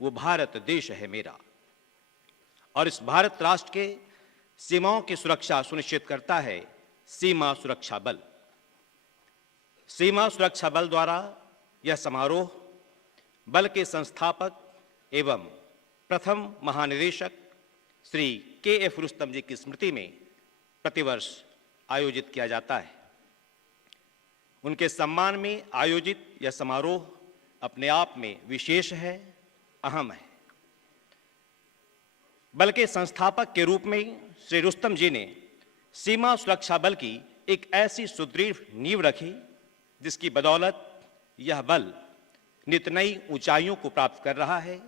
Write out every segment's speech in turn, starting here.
वो भारत देश है मेरा। और इस भारत राष्ट्र के सीमाओं की सुरक्षा सुनिश्चित करता है सीमा सुरक्षा बल। सीमा सुरक्षा बल द्वारा यह समारोह बल के संस्थापक एवं प्रथम महानिदेशक श्री के.एफ. रुस्तम जी की स्मृति में प्रतिवर्ष आयोजित किया जाता है। उनके सम्मान में आयोजित यह समारोह अपने आप में विशेष है, अहम है। बल के संस्थापक के रूप में श्री रुस्तम जी ने सीमा सुरक्षा बल की एक ऐसी सुदृढ़ नींव रखी जिसकी बदौलत यह बल नित नई ऊंचाइयों को प्राप्त कर रहा है,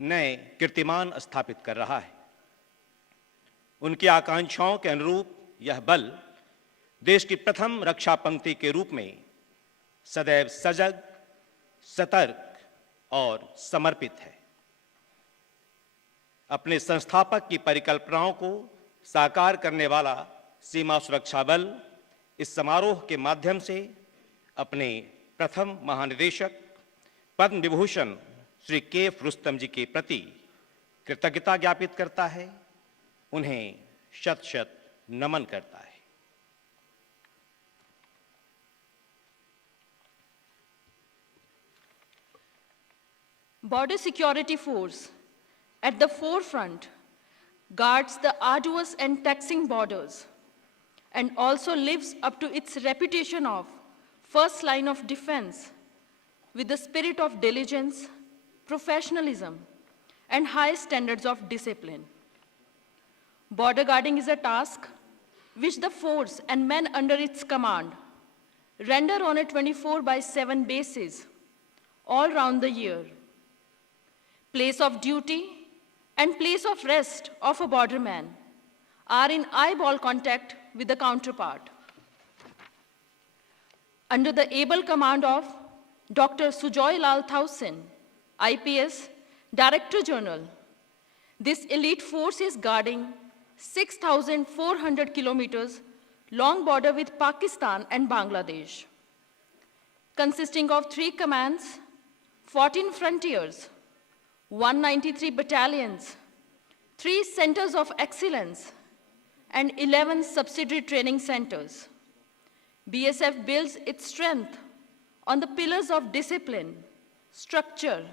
नए कीर्तिमान स्थापित कर रहा है। उनकी आकांक्षाओं के अनुरूप यह बल देश की प्रथम रक्षा पंक्ति के रूप में सदैव सजग, सतर्क और समर्पित है। अपने संस्थापक की परिकल्पनाओं को साकार करने वाला सीमा सुरक्षा बल इस समारोह के माध्यम से अपने प्रथम महानिदेशक पद्म विभूषण श्री के.एफ. रुस्तम जी के प्रति कृतज्ञता ज्ञापित करता है, उन्हें शत शत नमन करता है। Border Security Force, at the forefront, guards the arduous and taxing borders and also lives up to its reputation of first line of defense with the spirit of diligence, professionalism, and high standards of discipline. Border guarding is a task which the force and men under its command render on a 24/7 basis all round the year. Place of duty and place of rest of a borderman are in eyeball contact with the counterpart. Under the able command of Dr. Sujoy Lal Thausen, IPS, Director General, this elite force is guarding 6,400 kilometers long border with Pakistan and Bangladesh, consisting of 3 commands, 14 frontiers, 193 battalions, 3 centers of excellence, and 11 subsidiary training centers. BSF builds its strength on the pillars of discipline, structure,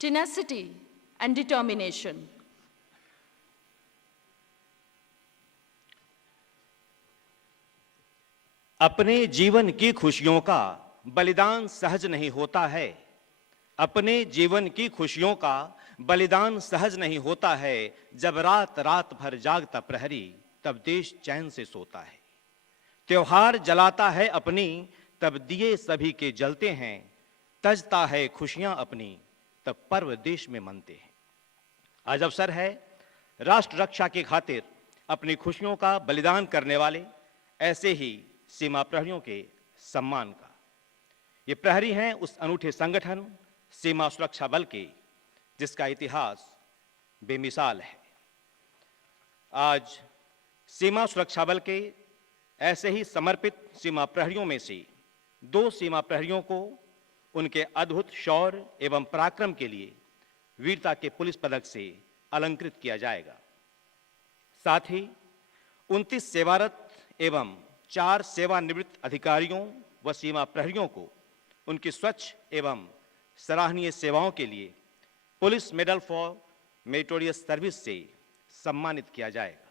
tenacity, and determination. अपने जीवन की खुशियों का बलिदान सहज नहीं होता है। अपने जीवन की खुशियों का बलिदान सहज नहीं होता है। जब रात रात भर जागता प्रहरी, तब देश चैन से सोता है। त्योहार जलाता है अपनी, तब दिए सभी के जलते हैं। तजता है खुशियां अपनी, तब पर्व देश में मनते हैं। आज अवसर है राष्ट्र रक्षा की खातिर अपनी खुशियों का बलिदान करने वाले ऐसे ही सीमा प्रहरियों के सम्मान का। ये प्रहरी हैं उस अनूठे संगठन सीमा सुरक्षा बल के जिसका इतिहास बेमिसाल है। आज सीमा सुरक्षा बल के ऐसे ही समर्पित सीमा प्रहरियों में से 2 सीमा प्रहरियों को उनके अद्भुत शौर्य एवं पराक्रम के लिए वीरता के पुलिस पदक से अलंकृत किया जाएगा। साथ ही 29 सेवारत एवं 4 सेवानिवृत्त अधिकारियों व सीमा प्रहरियों को उनकी स्वच्छ एवं सराहनीय सेवाओं के लिए police medal for meritorious service से सम्मानित किया जाएगा।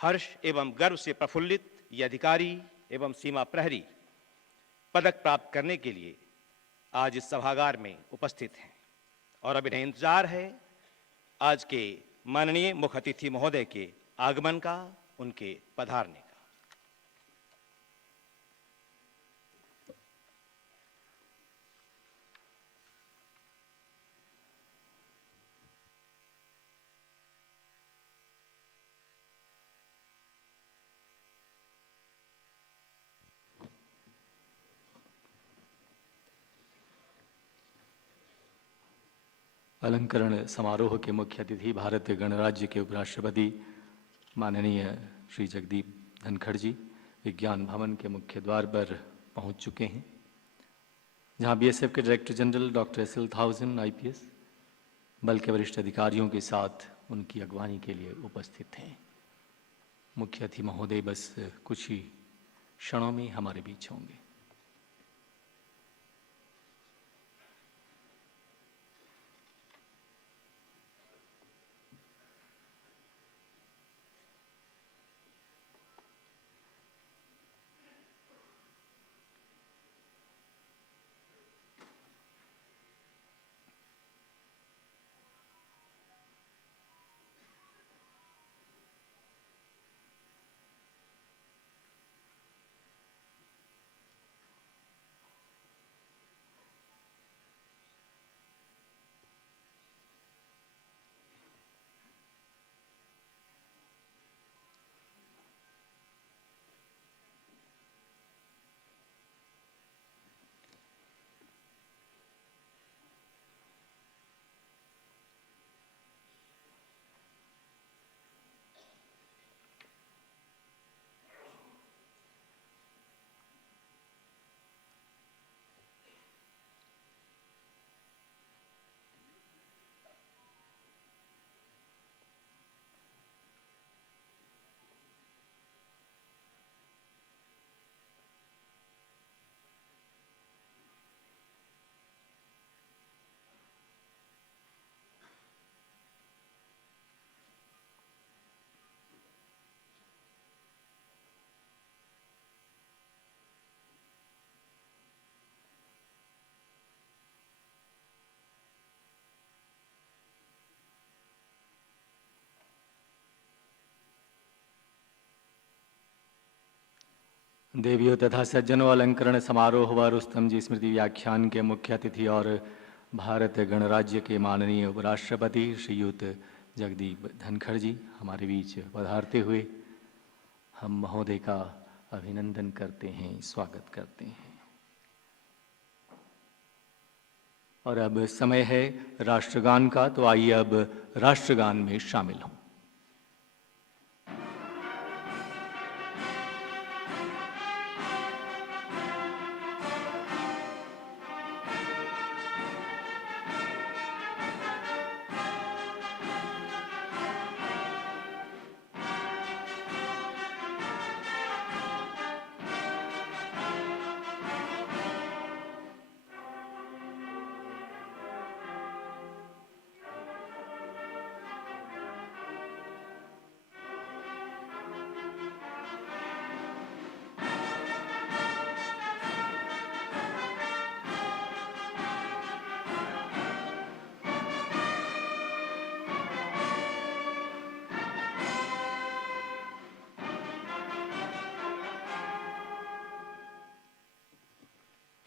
हर्ष एवं गर्व से प्रफुल्लित ये अधिकारी एवं सीमा प्रहरी पदक प्राप्त करने के लिए आज इस सभागार में उपस्थित हैं और अब इन्हें इंतजार है आज के माननीय मुख्य अतिथि महोदय के आगमन का, उनके पधारने का। अलंकरण समारोह के मुख्य अतिथि भारतीय गणराज्य के उपराष्ट्रपति माननीय श्री जगदीप धनखड़ जी विज्ञान भवन के मुख्य द्वार पर पहुंच चुके हैं, जहां बीएसएफ के डायरेक्टर जनरल डॉक्टर एस.एल. थाउसेन IPS, बल के वरिष्ठ अधिकारियों के साथ उनकी अगवानी के लिए उपस्थित हैं। मुख्य अतिथि महोदय बस कुछ ही क्षणों में हमारे बीच होंगे। देवियों तथा सज्जनों, अलंकरण समारोह व रुस्तम जी स्मृति व्याख्यान के मुख्य अतिथि और भारत गणराज्य के माननीय उपराष्ट्रपति श्रीयुत जगदीप धनखड़ जी हमारे बीच पधारते हुए हम महोदय का अभिनंदन करते हैं, स्वागत करते हैं। और अब समय है राष्ट्रगान का, तो आइए अब राष्ट्रगान में शामिल हों।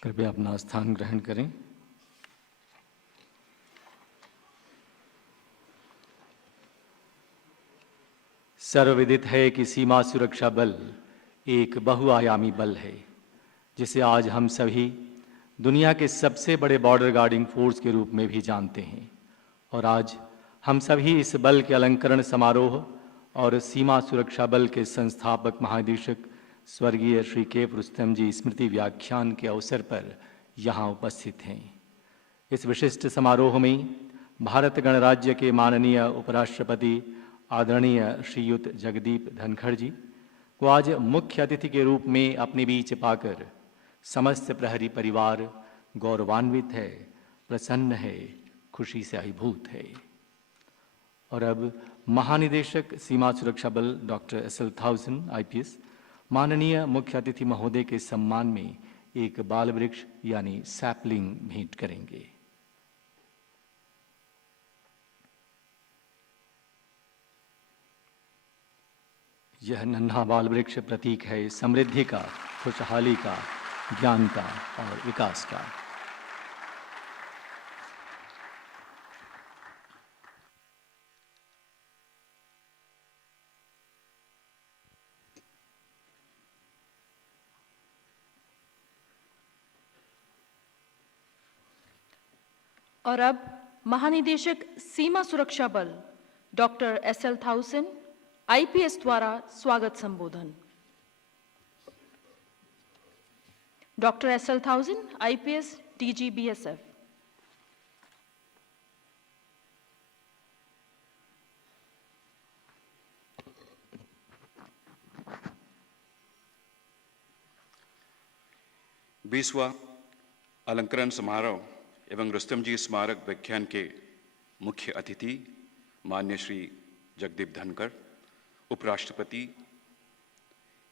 कृपया अपना स्थान ग्रहण करें। सर्वविदित है कि सीमा सुरक्षा बल एक बहुआयामी बल है, जिसे आज हम सभी दुनिया के सबसे बड़े बॉर्डर गार्डिंग फोर्स के रूप में भी जानते हैं। और आज हम सभी इस बल के अलंकरण समारोह और सीमा सुरक्षा बल के संस्थापक महानिदेशक स्वर्गीय श्री के रुस्तम जी स्मृति व्याख्यान के अवसर पर यहाँ उपस्थित हैं। इस विशिष्ट समारोह में भारत गणराज्य के माननीय उपराष्ट्रपति आदरणीय श्रीयुत जगदीप धनखड़ जी को आज मुख्य अतिथि के रूप में अपने बीच पाकर समस्त प्रहरी परिवार गौरवान्वित है, प्रसन्न है, खुशी से अभिभूत है। और अब महानिदेशक सीमा सुरक्षा बल डॉक्टर SL1000 IPS माननीय मुख्य अतिथि महोदय के सम्मान में एक बाल वृक्ष यानी सैपलिंग भेंट करेंगे। यह नन्हा बाल वृक्ष प्रतीक है समृद्धि का, खुशहाली का, ज्ञान का और विकास का। और अब महानिदेशक सीमा सुरक्षा बल डॉक्टर SL1000 IPS द्वारा स्वागत संबोधन। Doctor SL1000 IPS DG BSF। 20वां अलंकरण समारोह एवं रुस्तम जी स्मारक व्याख्यान के मुख्य अतिथि माननीय श्री जगदीप धनखड़, उपराष्ट्रपति,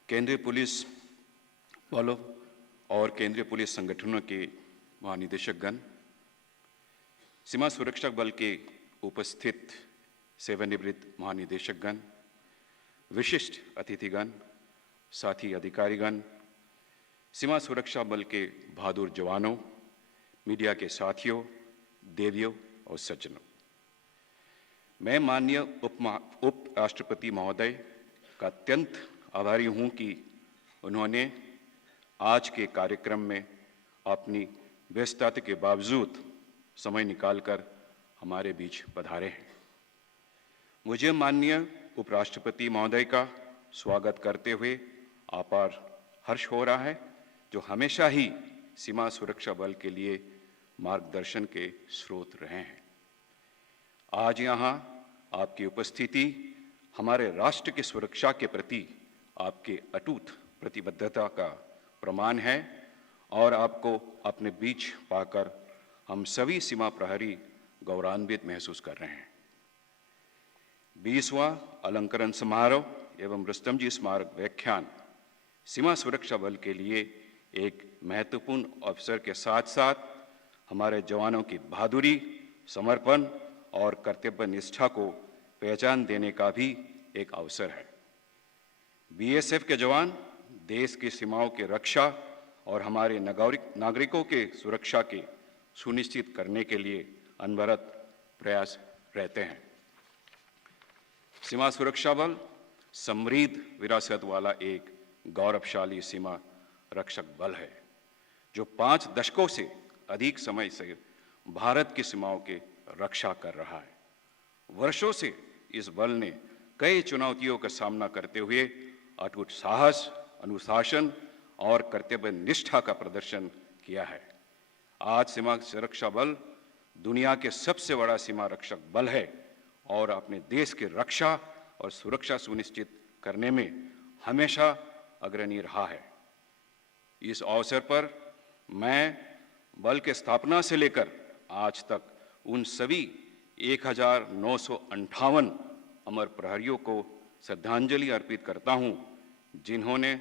केंद्रीय पुलिस बलों और केंद्रीय पुलिस संगठनों के महानिदेशकगण, सीमा सुरक्षा बल के उपस्थित सेवानिवृत्त महानिदेशकगण, विशिष्ट अतिथिगण, साथी अधिकारीगण, सीमा सुरक्षा बल के बहादुर जवानों, मीडिया के साथियों, देवियों और सज्जनों, मैं माननीय उप राष्ट्रपति महोदय का अत्यंत आभारी हूं कि उन्होंने आज के कार्यक्रम में अपनी व्यस्तता के बावजूद समय निकालकर हमारे बीच पधारे हैं। मुझे माननीय उपराष्ट्रपति महोदय का स्वागत करते हुए अपार हर्ष हो रहा है, जो हमेशा ही सीमा सुरक्षा बल के लिए मार्गदर्शन के स्रोत रहे हैं। आज यहाँ आपकी उपस्थिति हमारे राष्ट्र की सुरक्षा के प्रति आपके अटूट प्रतिबद्धता का प्रमाण है और आपको अपने बीच पाकर हम सभी सीमा प्रहरी गौरवान्वित महसूस कर रहे हैं। 20वां अलंकरण समारोह एवं रुस्तम जी स्मारक व्याख्यान सीमा सुरक्षा बल के लिए एक महत्वपूर्ण अवसर के साथ साथ हमारे जवानों की बहादुरी, समर्पण और कर्तव्य निष्ठा को पहचान देने का भी एक अवसर है। बीएसएफ के जवान देश की सीमाओं की रक्षा और हमारे नागरिकों के सुरक्षा के सुनिश्चित करने के लिए अनवरत प्रयास रहते हैं। सीमा सुरक्षा बल समृद्ध विरासत वाला एक गौरवशाली सीमा रक्षक बल है, जो 5 दशकों से अधिक समय से भारत की सीमाओं की रक्षा कर रहा है। वर्षों से इस बल ने कई चुनौतियों का सामना करते हुए अटूट साहस, अनुशासन और कर्तव्य निष्ठा का प्रदर्शन किया है। आज सीमा सुरक्षा बल दुनिया के सबसे बड़ा सीमा रक्षक बल है और अपने देश की रक्षा और सुरक्षा सुनिश्चित करने में हमेशा अग्रणी रहा है। इस अवसर पर मैं बल के स्थापना से लेकर आज तक उन सभी 1958 अमर प्रहरियों को श्रद्धांजलि अर्पित करता हूं, जिन्होंने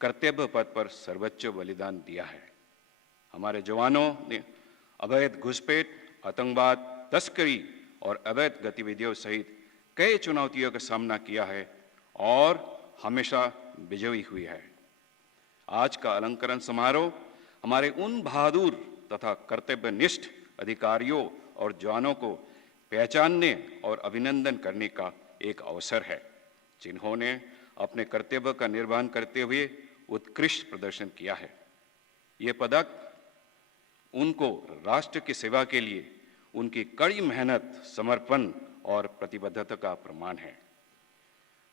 कर्तव्य पथ पर सर्वोच्च बलिदान दिया है। हमारे जवानों ने अवैध घुसपैठ, आतंकवाद, तस्करी और अवैध गतिविधियों सहित कई चुनौतियों का सामना किया है और हमेशा विजयी हुई है। आज का अलंकरण समारोह हमारे उन बहादुर तथा कर्तव्यनिष्ठ अधिकारियों और जवानों को पहचानने और अभिनंदन करने का एक अवसर है, जिन्होंने अपने कर्तव्य का निर्वहन करते हुए उत्कृष्ट प्रदर्शन किया है। ये पदक उनको राष्ट्र की सेवा के लिए उनकी कड़ी मेहनत, समर्पण और प्रतिबद्धता का प्रमाण है।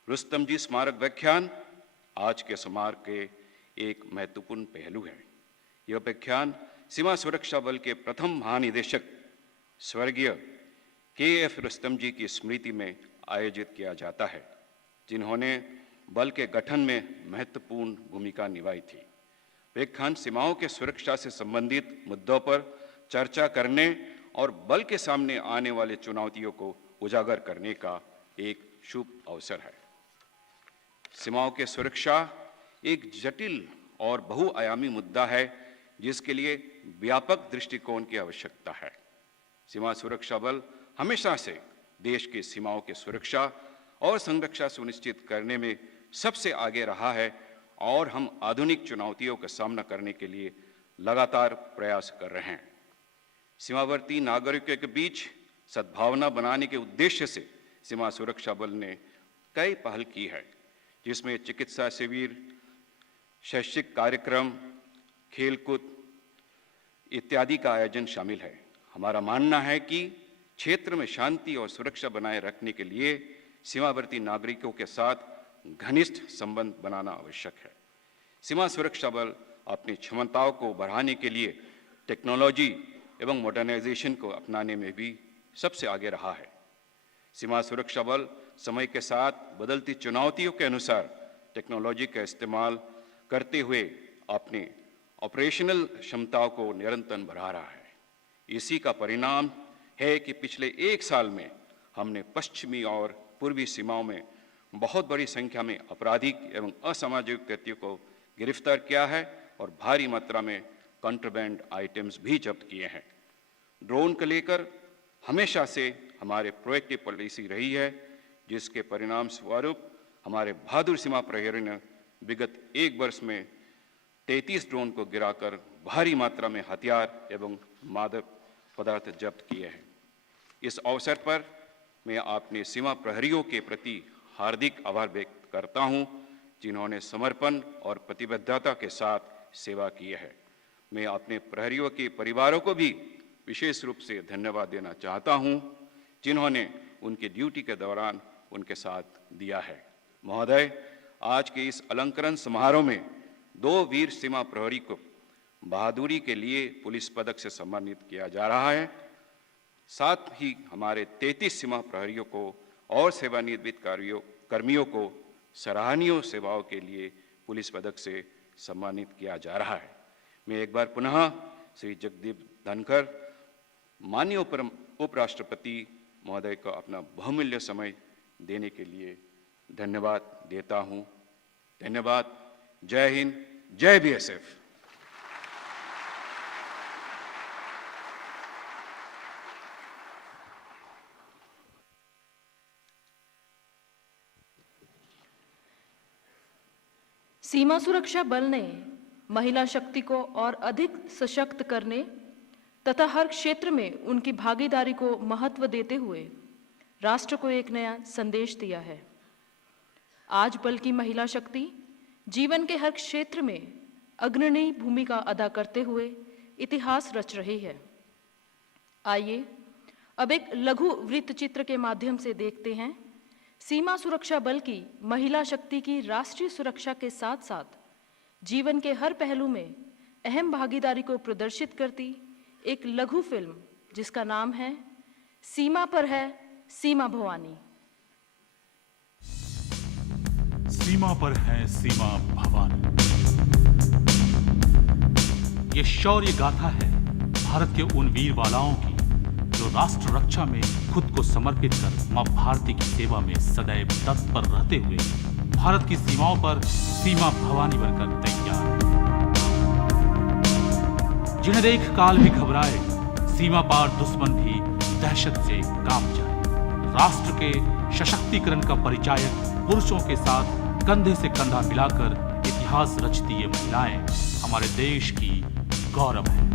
रुस्तम जी स्मारक व्याख्यान आज के समारोह के एक महत्वपूर्ण पहलू है। यह व्याख्यान सीमा सुरक्षा बल के प्रथम महानिदेशक स्वर्गीय के.एफ. रुस्तम जी की स्मृति में आयोजित किया जाता है, जिन्होंने बल के गठन में महत्वपूर्ण भूमिका निभाई थी। व्याख्यान सीमाओं के सुरक्षा से संबंधित मुद्दों पर चर्चा करने और बल के सामने आने वाले चुनौतियों को उजागर करने का एक शुभ अवसर है। सीमाओं की सुरक्षा एक जटिल और बहुआयामी मुद्दा है, जिसके लिए व्यापक दृष्टिकोण की आवश्यकता है। सीमा सुरक्षा बल हमेशा से देश की सीमाओं की सुरक्षा और संरक्षा सुनिश्चित करने में सबसे आगे रहा है और हम आधुनिक चुनौतियों का सामना करने के लिए लगातार प्रयास कर रहे हैं। सीमावर्ती नागरिकों के बीच सद्भावना बनाने के उद्देश्य से सीमा सुरक्षा बल ने कई पहल की है, जिसमें चिकित्सा शिविर, शैक्षिक कार्यक्रम, खेलकूद इत्यादि का आयोजन शामिल है। हमारा मानना है कि क्षेत्र में शांति और सुरक्षा बनाए रखने के लिए सीमावर्ती नागरिकों के साथ घनिष्ठ संबंध बनाना आवश्यक है। सीमा सुरक्षा बल अपनी क्षमताओं को बढ़ाने के लिए टेक्नोलॉजी एवं मॉडर्नाइजेशन को अपनाने में भी सबसे आगे रहा है। सीमा सुरक्षा बल समय के साथ बदलती चुनौतियों के अनुसार टेक्नोलॉजी का इस्तेमाल करते हुए अपने ऑपरेशनल क्षमताओं को निरंतर बढ़ा रहा है। इसी का परिणाम है कि पिछले 1 साल में हमने पश्चिमी और पूर्वी सीमाओं में बहुत बड़ी संख्या में आपराधिक एवं असामाजिक कृत्यों को गिरफ्तार किया है और भारी मात्रा में कंट्राबैंड आइटम्स भी जब्त किए हैं। ड्रोन को लेकर हमेशा से हमारे प्रोएक्टिव पॉलिसी रही है, जिसके परिणाम स्वरूप हमारे बहादुर सीमा प्रहरी ने विगत 1 वर्ष में 33 ड्रोन को गिराकर भारी मात्रा में हथियार एवं मादक पदार्थ जब्त किए हैं। इस अवसर पर मैं अपने सीमा प्रहरियों के प्रति हार्दिक आभार व्यक्त करता हूं, जिन्होंने समर्पण और प्रतिबद्धता के साथ सेवा की है। मैं अपने प्रहरियों के परिवारों को भी विशेष रूप से धन्यवाद देना चाहता हूं, जिन्होंने उनकी ड्यूटी के दौरान उनके साथ दिया है। महोदय, आज के इस अलंकरण समारोह में 2 वीर सीमा प्रहरी को बहादुरी के लिए पुलिस पदक से सम्मानित किया जा रहा है। साथ ही हमारे 33 सीमा प्रहरियों को और सेवानिवृत्त कर्मियों को सराहनीय सेवाओं के लिए पुलिस पदक से सम्मानित किया जा रहा है। मैं एक बार पुनः श्री जगदीप धनखड़, माननीय उपराष्ट्रपति महोदय को अपना बहुमूल्य समय देने के लिए धन्यवाद देता हूं। धन्यवाद। जय हिंद, जय बीएसएफ। सीमा सुरक्षा बल ने महिला शक्ति को और अधिक सशक्त करने तथा हर क्षेत्र में उनकी भागीदारी को महत्व देते हुए राष्ट्र को एक नया संदेश दिया है। आज बल की महिला शक्ति जीवन के हर क्षेत्र में अग्रणी भूमिका अदा करते हुए इतिहास रच रही है। आइए अब एक लघु वृत्त चित्र के माध्यम से देखते हैं सीमा सुरक्षा बल की महिला शक्ति की राष्ट्रीय सुरक्षा के साथ साथ जीवन के हर पहलू में अहम भागीदारी को प्रदर्शित करती एक लघु फिल्म, जिसका नाम है सीमा पर है सीमा भवानी। सीमा पर है सीमा भवानी। ये शौर्य गाथा है भारत के उन वीर बालाओं की जो राष्ट्र रक्षा में खुद को समर्पित कर मां भारती की सेवा में सदैव तत्पर रहते हुए भारत की सीमाओं पर सीमा भवानी बनकर तैयार है। जिन्हें देख काल भी घबराए, सीमा पार दुश्मन भी दहशत से कांप जाए। राष्ट्र के सशक्तिकरण का परिचायक पुरुषों के साथ कंधे से कंधा मिलाकर इतिहास रचती ये महिलाएं हमारे देश की गौरव है।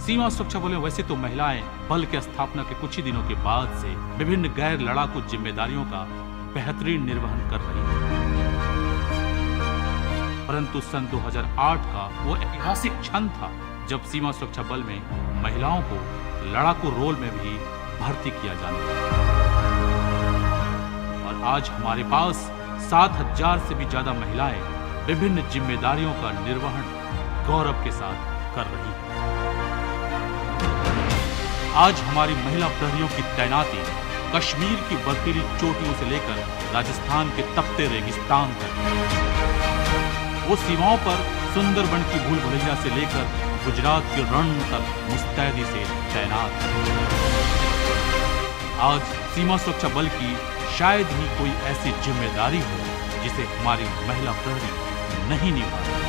सीमा सुरक्षा बल में वैसे तो महिलाएं बल के स्थापना के कुछ ही दिनों के बाद से विभिन्न गैर लड़ाकू जिम्मेदारियों का बेहतरीन निर्वहन कर रही है, परंतु सन 2008 का वो ऐतिहासिक क्षण था जब सीमा सुरक्षा बल में महिलाओं को लड़ाकू रोल में भी भर्ती किया जाने लगा। और आज हमारे पास 7000 से भी ज्यादा महिलाएं विभिन्न जिम्मेदारियों का निर्वहन गौरव के साथ कर रही है। आज हमारी महिला प्रहरियों की तैनाती कश्मीर की बर्फीली चोटियों से लेकर राजस्थान के तपते रेगिस्तान तक, वो सीमाओं पर सुंदरबन की भूल भुलैया से लेकर गुजरात के रण तक मुस्तैदी से तैनात है। आज सीमा सुरक्षा बल की शायद ही कोई ऐसी जिम्मेदारी हो जिसे हमारी महिला प्रहरी नहीं निभा रही।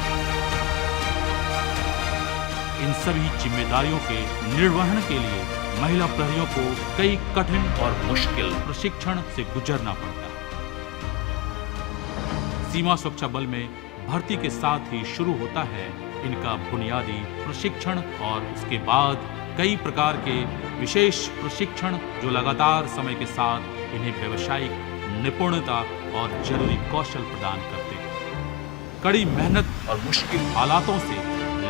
इन सभी जिम्मेदारियों के निर्वहन के लिए महिला प्रहरियों को कई कठिन और मुश्किल प्रशिक्षण से गुजरना पड़ता है। सीमा सुरक्षा बल में भर्ती के साथ ही शुरू होता है इनका बुनियादी प्रशिक्षण और उसके बाद कई प्रकार के विशेष प्रशिक्षण जो लगातार समय के साथ इन्हें व्यावसायिक निपुणता और जरूरी कौशल प्रदान करते हैं। कड़ी मेहनत और मुश्किल हालातों से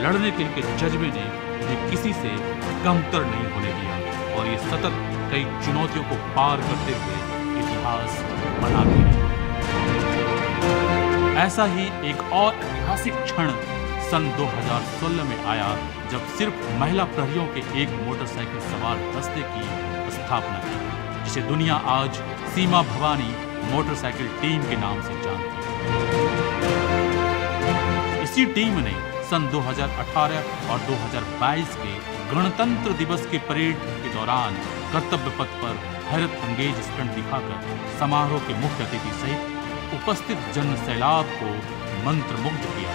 लड़ने के इनके जज्बे ने इन्हें किसी से कमतर नहीं होने दिया और ये सतत कई चुनौतियों को पार करते हुए इतिहास बनाते रहे। ऐसा ही एक और ऐतिहासिक क्षण सन 2016 में आया जब सिर्फ महिला प्रहरियों के एक मोटरसाइकिल सवार दस्ते की स्थापना की, जिसे दुनिया आज सीमा भवानी मोटरसाइकिल टीम के नाम से जानती है। इसी टीम ने सन 2018 और 2022 के गणतंत्र दिवस के परेड के दौरान कर्तव्य पथ पर हैरत अंगेज स्टंट दिखाकर समारोह के मुख्य अतिथि सहित उपस्थित जन सैलाब को मंत्रमुग्ध किया।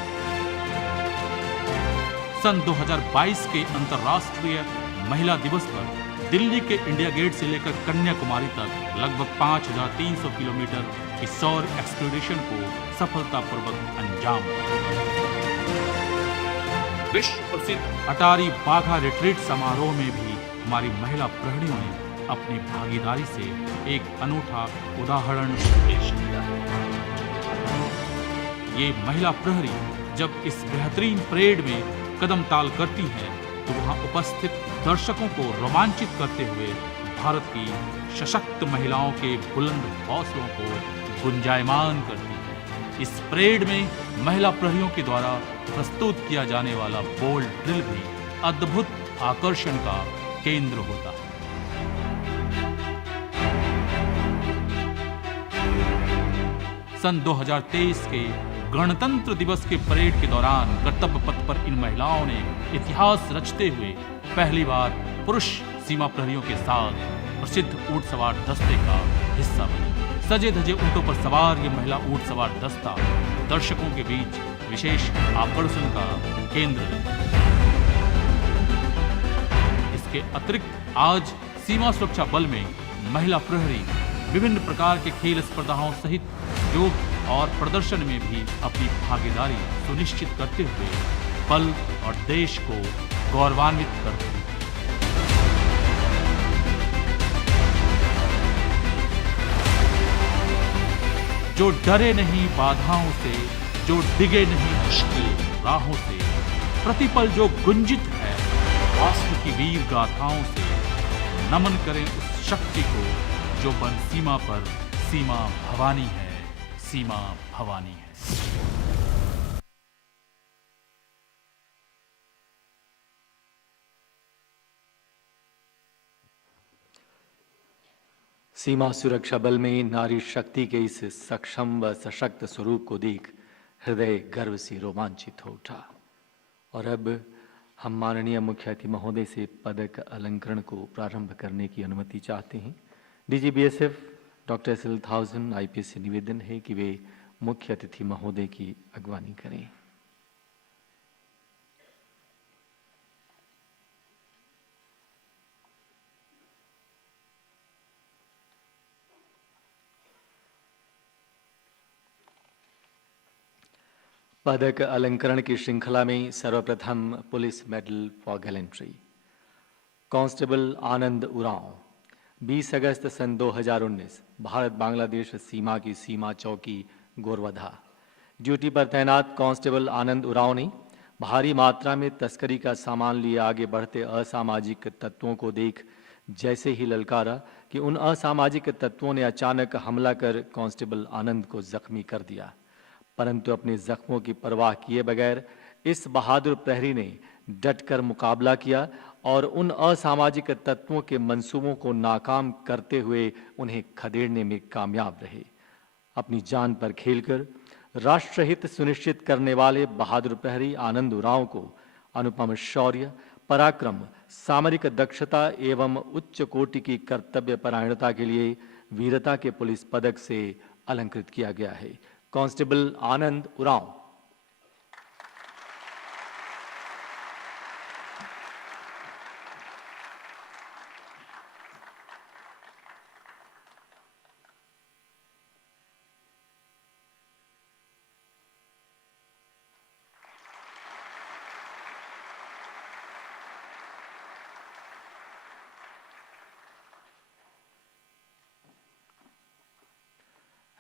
सन 2022 के अंतर्राष्ट्रीय महिला दिवस पर दिल्ली के इंडिया गेट से लेकर कन्याकुमारी तक लगभग 5,300 किलोमीटर की सौर एक्सप्लोरेशन को सफलतापूर्वक अंजाम दिया। विश्व प्रसिद्ध अटारी बाघा रिट्रीट समारोह में भी हमारी महिला प्रहरियों ने अपनी भागीदारी से एक अनूठा उदाहरण पेश किया। ये महिला प्रहरी जब इस बेहतरीन परेड में कदम ताल करती हैं तो वहां उपस्थित दर्शकों को रोमांचित करते हुए भारत की सशक्त महिलाओं के बुलंद हौसलों को गुंजायमान करती है। इस परेड में महिला प्रहरियों के द्वारा प्रस्तुत किया जाने वाला बोल्ड ड्रिल भी अद्भुत आकर्षण का केंद्र होता है। सन 2023 के गणतंत्र दिवस के परेड के दौरान कर्तव्य पथ पर इन महिलाओं ने इतिहास रचते हुए पहली बार पुरुष सीमा प्रहरियों के साथ प्रसिद्ध ऊंट सवार दस्ते का हिस्सा बनी। सजे धजे ऊंटों पर सवार ये महिला ऊंट सवार दस्ता दर्शकों के बीच विशेष आकर्षण का केंद्र है। इसके अतिरिक्त आज सीमा सुरक्षा बल में महिला प्रहरी विभिन्न प्रकार के खेल स्पर्धाओं सहित योग और प्रदर्शन में भी अपनी भागीदारी सुनिश्चित करते हुए बल और देश को गौरवान्वित करते हैं। जो डरे नहीं बाधाओं से, जो डिगे नहीं मुश्किल राहों से, प्रतिपल जो गुंजित है राष्ट्र की वीर गाथाओं से, नमन करें उस शक्ति को जो बन सीमा पर सीमा भवानी है, सीमा भवानी है। सीमा सुरक्षा बल में नारी शक्ति के इस सक्षम व सशक्त स्वरूप को देख हृदय गर्व से रोमांचित हो उठा। और अब हम माननीय मुख्य अतिथि महोदय से पदक अलंकरण को प्रारंभ करने की अनुमति चाहते हैं। डीजी बीएसएफ डॉक्टर सिलथाउजन आईपीएस से निवेदन है कि वे मुख्य अतिथि महोदय की अगवानी करें। पदक अलंकरण की श्रृंखला में सर्वप्रथम police medal for gallantry constable Anand Oraon 20 अगस्त सन 2019 भारत बांग्लादेश सीमा की सीमा चौकी गोरवधा ड्यूटी पर तैनात कांस्टेबल आनंद उरांव ने भारी मात्रा में तस्करी का सामान लिए आगे बढ़ते असामाजिक तत्वों को देख जैसे ही ललकारा कि उन असामाजिक तत्वों ने अचानक हमला कर कांस्टेबल आनंद को जख्मी कर दिया, परंतु अपने जख्मों की परवाह किए बगैर इस बहादुर प्रहरी ने डटकर मुकाबला किया और उन असामाजिक तत्वों के मंसूबों को नाकाम करते हुए उन्हें खदेड़ने में कामयाब रहे। अपनी जान पर खेलकर राष्ट्रहित सुनिश्चित करने वाले बहादुर प्रहरी आनंद उरांव को अनुपम शौर्य, पराक्रम, सामरिक दक्षता एवं उच्च कोटि की कर्तव्य परायणता के लिए वीरता के पुलिस पदक से अलंकृत किया गया है। कांस्टेबल आनंद उरांव।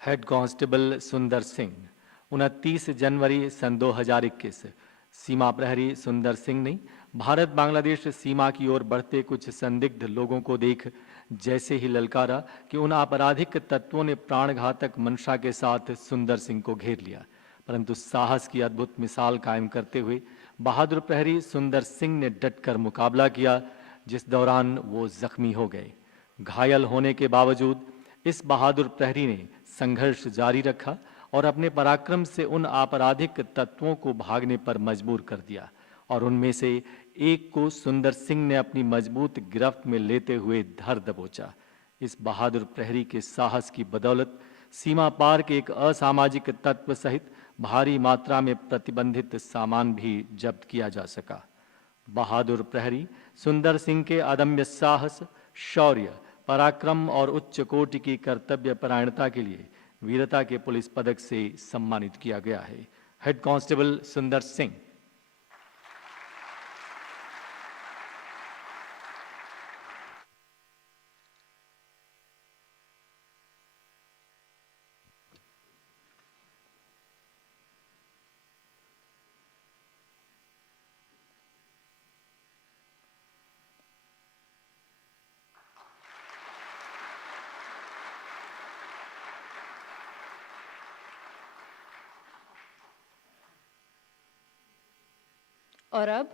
हेड कांस्टेबल सुंदर सिंह 29 जनवरी सन 2021 सीमा प्रहरी सुंदर सिंह ने भारत बांग्लादेश सीमा की ओर बढ़ते कुछ संदिग्ध लोगों को देख जैसे ही ललकारा कि उन आपराधिक तत्वों ने प्राणघातक मंशा के साथ सुंदर सिंह को घेर लिया, परंतु साहस की अद्भुत मिसाल कायम करते हुए बहादुर प्रहरी सुंदर सिंह ने डटकर मुकाबला किया, जिस दौरान वो जख्मी हो गए। घायल होने के बावजूद इस बहादुर प्रहरी ने संघर्ष जारी रखा और अपने पराक्रम से उन आपराधिक तत्वों को भागने पर मजबूर कर दिया और उनमें से एक को सुंदर सिंह ने अपनी मजबूत गिरफ्त में लेते हुए धर दबोचा। इस बहादुर प्रहरी के साहस की बदौलत सीमा पार के एक असामाजिक तत्व सहित भारी मात्रा में प्रतिबंधित सामान भी जब्त किया जा सका। बहादुर प्रहरी सुंदर सिंह के अदम्य साहस, शौर्य, पराक्रम और उच्च कोटि की कर्तव्य परायणता के लिए वीरता के पुलिस पदक से सम्मानित किया गया है। हेड कांस्टेबल सुंदर सिंह। और अब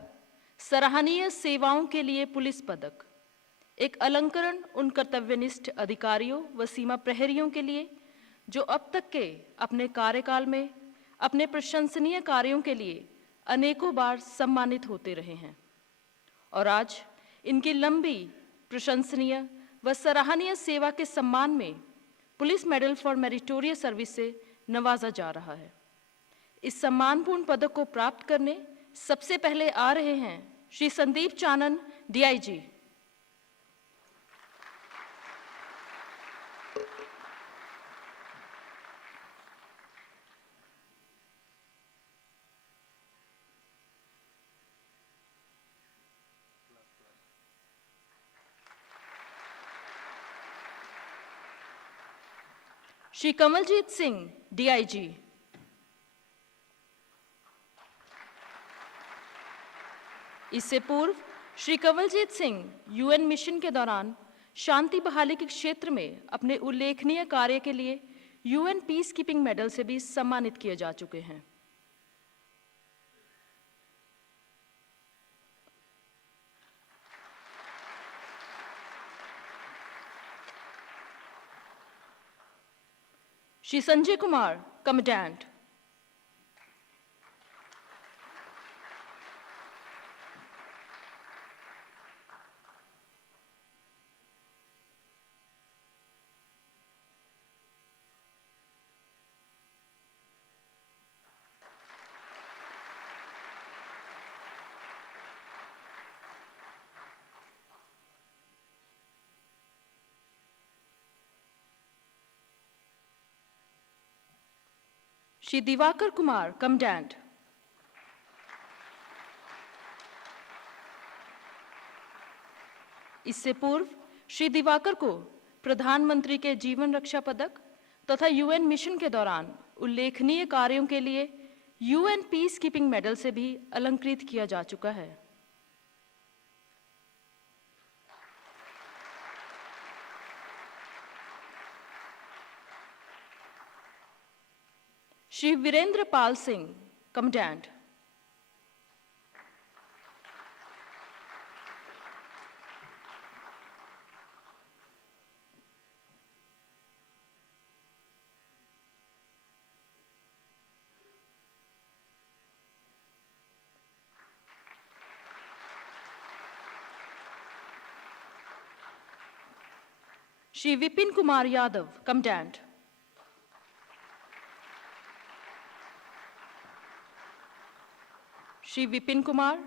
सराहनीय सेवाओं के लिए पुलिस पदक, एक अलंकरण उन कर्तव्यनिष्ठ अधिकारियों व सीमा प्रहरियों के लिए जो अब तक के अपने कार्यकाल में अपने प्रशंसनीय कार्यों के लिए अनेकों बार सम्मानित होते रहे हैं और आज इनकी लंबी प्रशंसनीय व सराहनीय सेवा के सम्मान में police medal for meritorious service से नवाजा जा रहा है। इस सम्मानपूर्ण पदक को प्राप्त करने सबसे पहले आ रहे हैं श्री संदीप चानन, डीआईजी। श्री कमलजीत सिंह, डीआईजी। इससे पूर्व श्री कंवलजीत सिंह यूएन मिशन के दौरान शांति बहाली के क्षेत्र में अपने उल्लेखनीय कार्य के लिए यूएन पीस कीपिंग मेडल से भी सम्मानित किए जा चुके हैं। श्री संजय कुमार, कमांडेंट। श्री दिवाकर कुमार, कमांडेंट। इससे पूर्व श्री दिवाकर को प्रधानमंत्री के जीवन रक्षा पदक तथा यूएन मिशन के दौरान उल्लेखनीय कार्यों के लिए यूएन पीस कीपिंग मेडल से भी अलंकृत किया जा चुका है। श्री वीरेंद्र पाल सिंह, कमांडेंट। श्री विपिन कुमार यादव, कमांडेंट। श्री विपिन कुमार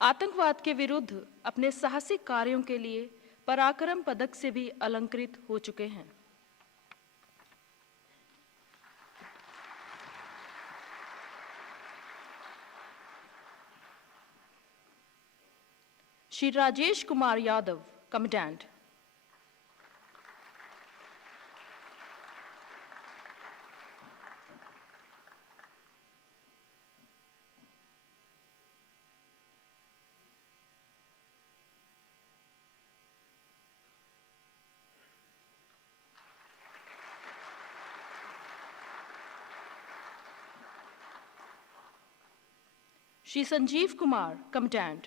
आतंकवाद के विरुद्ध अपने साहसिक कार्यों के लिए पराक्रम पदक से भी अलंकृत हो चुके हैं। श्री राजेश कुमार यादव, कमांडेंट। श्री संजीव कुमार, कमांडेंट।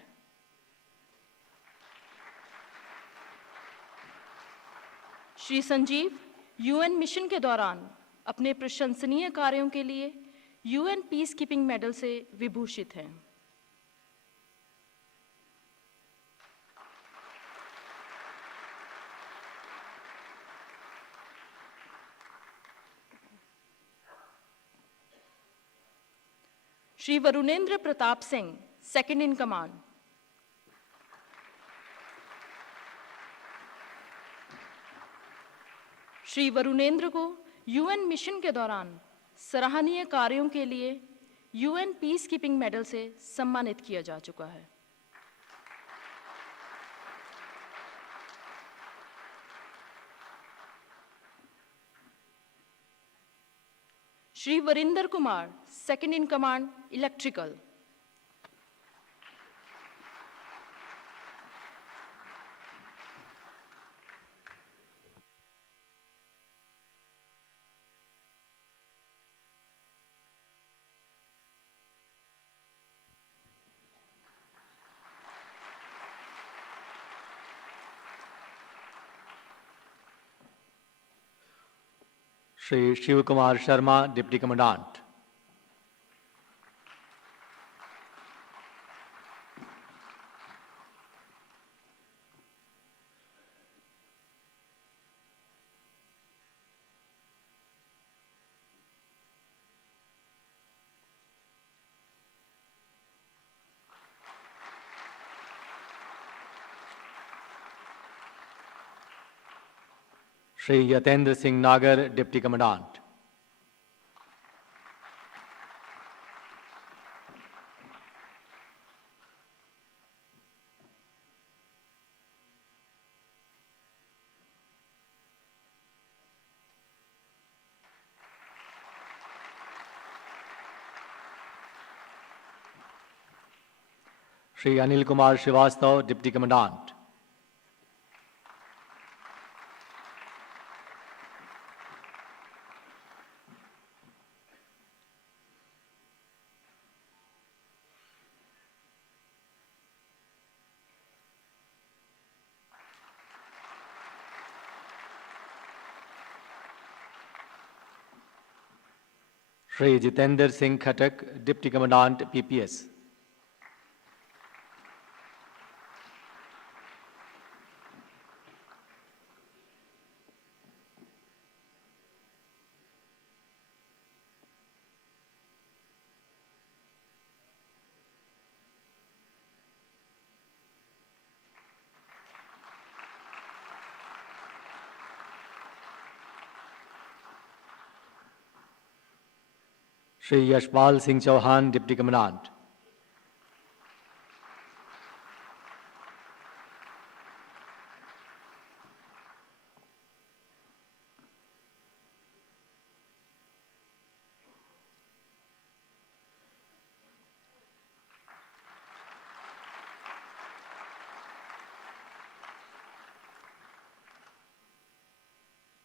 श्री संजीव यूएन मिशन के दौरान अपने प्रशंसनीय कार्यों के लिए यूएन पीस कीपिंग मेडल से विभूषित हैं। Shri Varunendra Pratap Singh, second in command. Shri Varunendra को यूएन मिशन के दौरान सराहनीय कार्यों के लिए यूएन पीस कीपिंग मेडल से सम्मानित किया जा चुका है। Shri Varinder Kumar, second in command, electrical. Shri Shiv Kumar Sharma, deputy commandant. Shri Yatendra Singh Nagar, deputy commandant. Shri Anil Kumar Srivastava, deputy commandant. Shri Jitendra Singh Khatak, deputy commandant, PPS. Shri Yashpal Singh Chauhan, deputy commandant.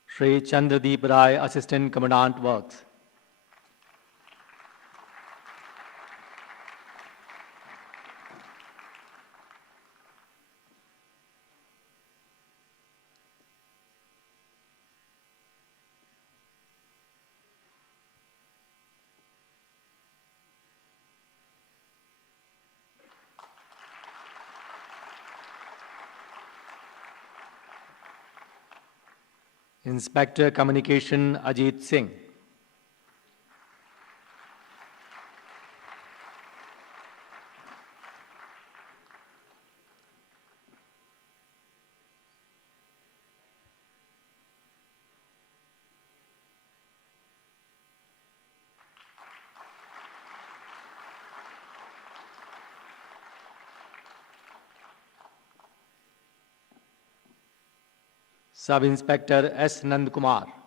Shri Chandradeep Rai, assistant commandant works. Inspector communication Ajit Singh. Sub inspector S Nand Kumar.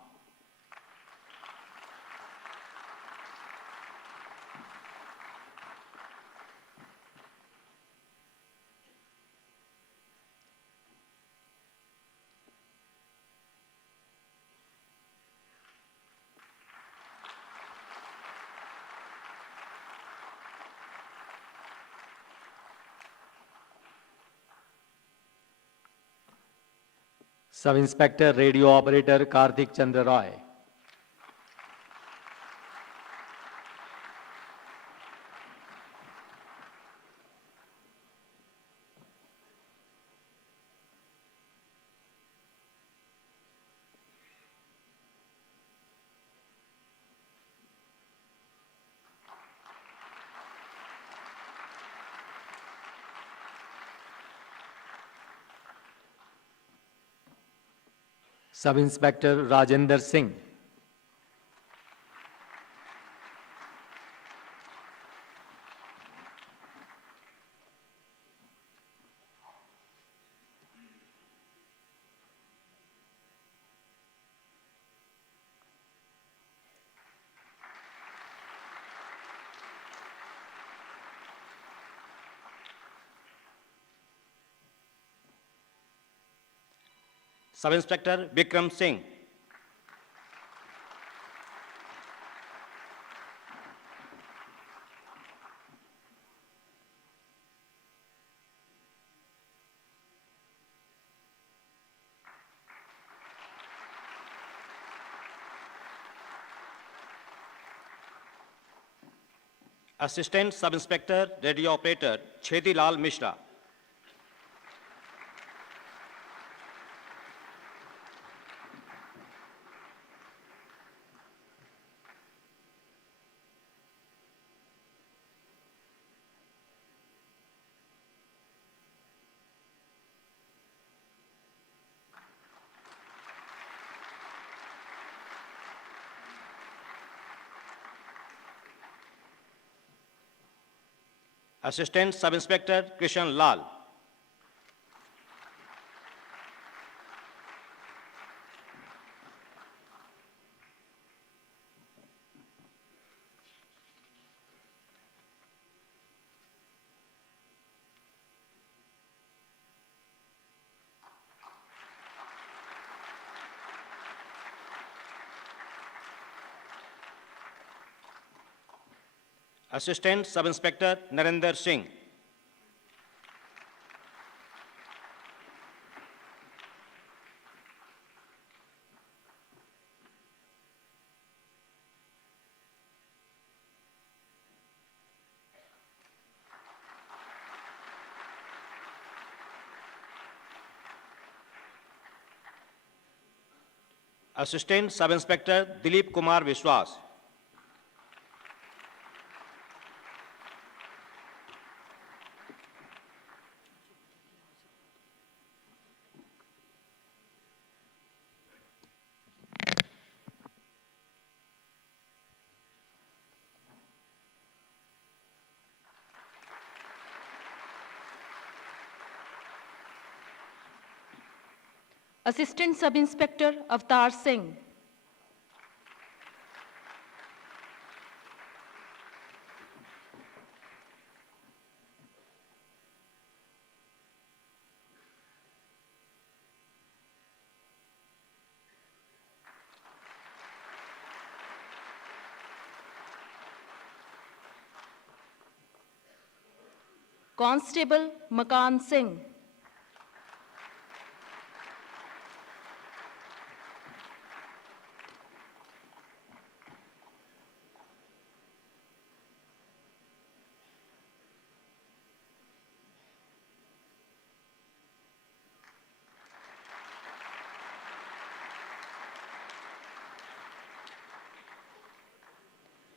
Sub inspector radio operator Kartik Chandra Roy. Sub inspector Rajendra Singh, sub inspector Vikram Singh, assistant sub inspector radio operator Chhedilal Mishra, assistant sub inspector Krishna Lal, assistant sub inspector Narendra Singh, assistant sub inspector Dilip Kumar Biswas, Assistant Sub Inspector Avtar Singh, Constable Makan Singh,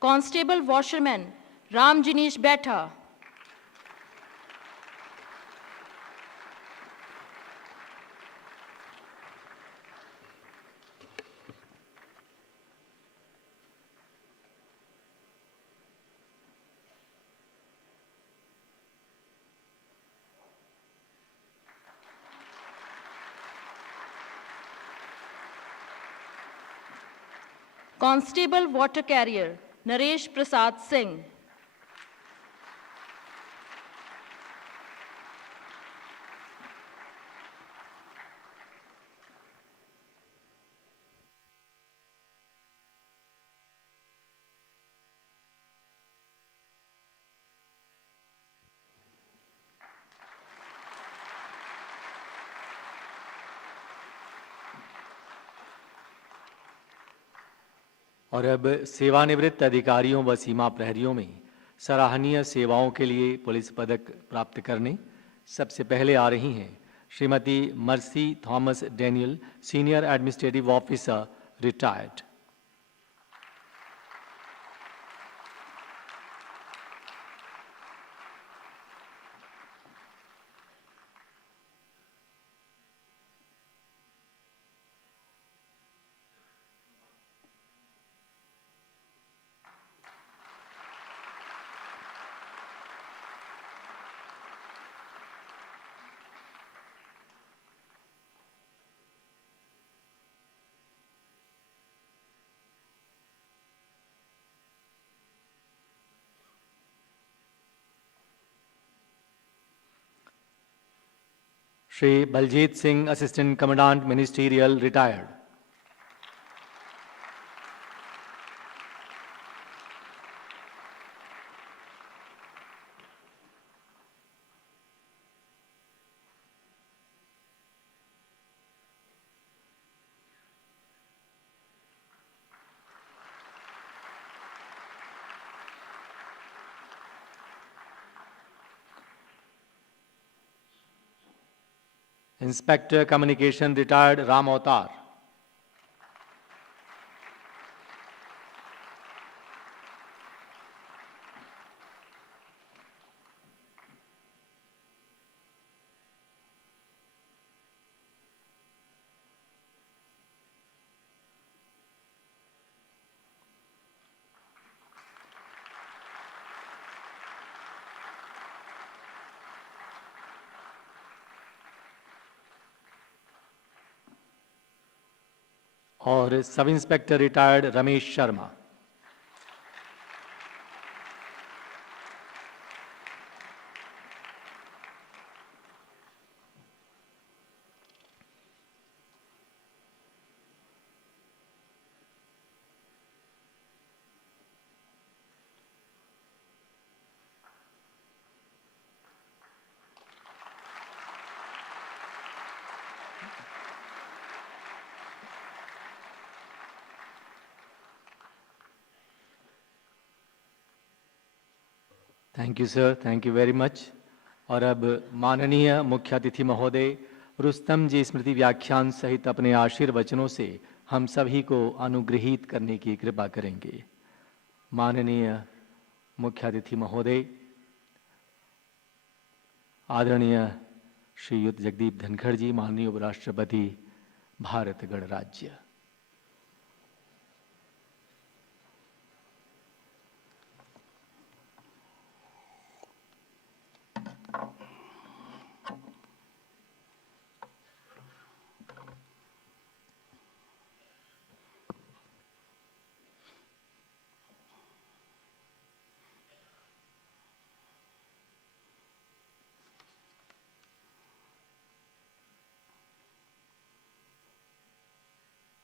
Constable Washerman Ram Jinish Betha, Constable Water Carrier Naresh Prasad Singh, और अब सेवानिवृत्त अधिकारियों व सीमा प्रहरियों में सराहनीय सेवाओं के लिए पुलिस पदक प्राप्त करने सबसे पहले आ रही हैं Shrimati mercy Thomas Daniel, senior administrative officer, retired. Shri Baljit Singh, Assistant Commandant Ministerial, retired. Inspector Communication, retired, Ram Avatar. और sub inspector retired Ramesh Sharma. Thank you sir, thank you very much. और अब माननीय मुख्य अतिथि महोदय रुस्तम जी स्मृति व्याख्यान सहित अपने आशीर्वचनों से हम सभी को अनुग्रहित करने की कृपा करेंगे. माननीय मुख्य अतिथि महोदय, आदरणीय श्रीयुत जगदीप धनखड़ जी, माननीय उपराष्ट्रपति भारत गणराज्य.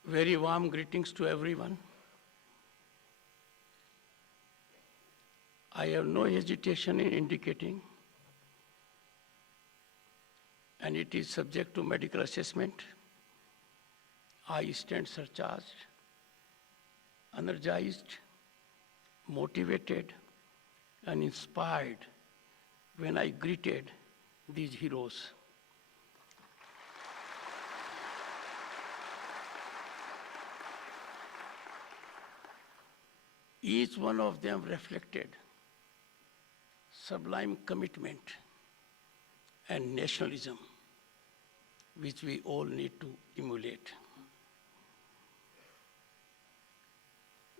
Very warm greetings to everyone. I have no hesitation in indicating, and it is subject to medical assessment, I stand surcharged, energized, motivated, and inspired when I greeted these heroes. Each one of them reflected sublime commitment and nationalism, which we all need to emulate.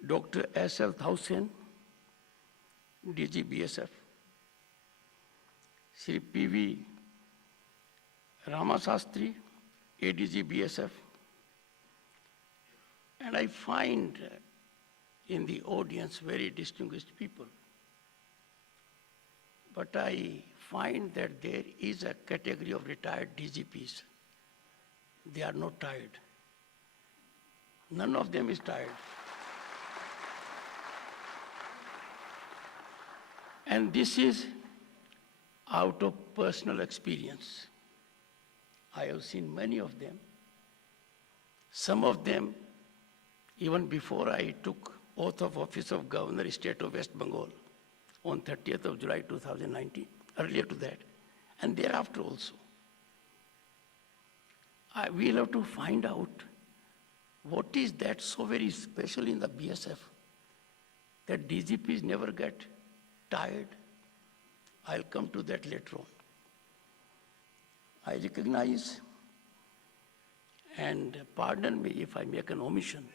Dr. S.L. Thausen, DG BSF, Sri P.V. Ramasastri, ADG BSF, and I find in the audience very distinguished people. But I find that there is a category of retired DGPs. They are not tired. None of them is tired. And this is out of personal experience. I have seen many of them. Some of them, even before I took oath of office of Governor, State of West Bengal, on 30th of July 2019, earlier to that, and thereafter also. We'll have to find out what is that so very special in the BSF that DGPs never get tired. I'll come to that later on. I recognize, and pardon me if I make an omission,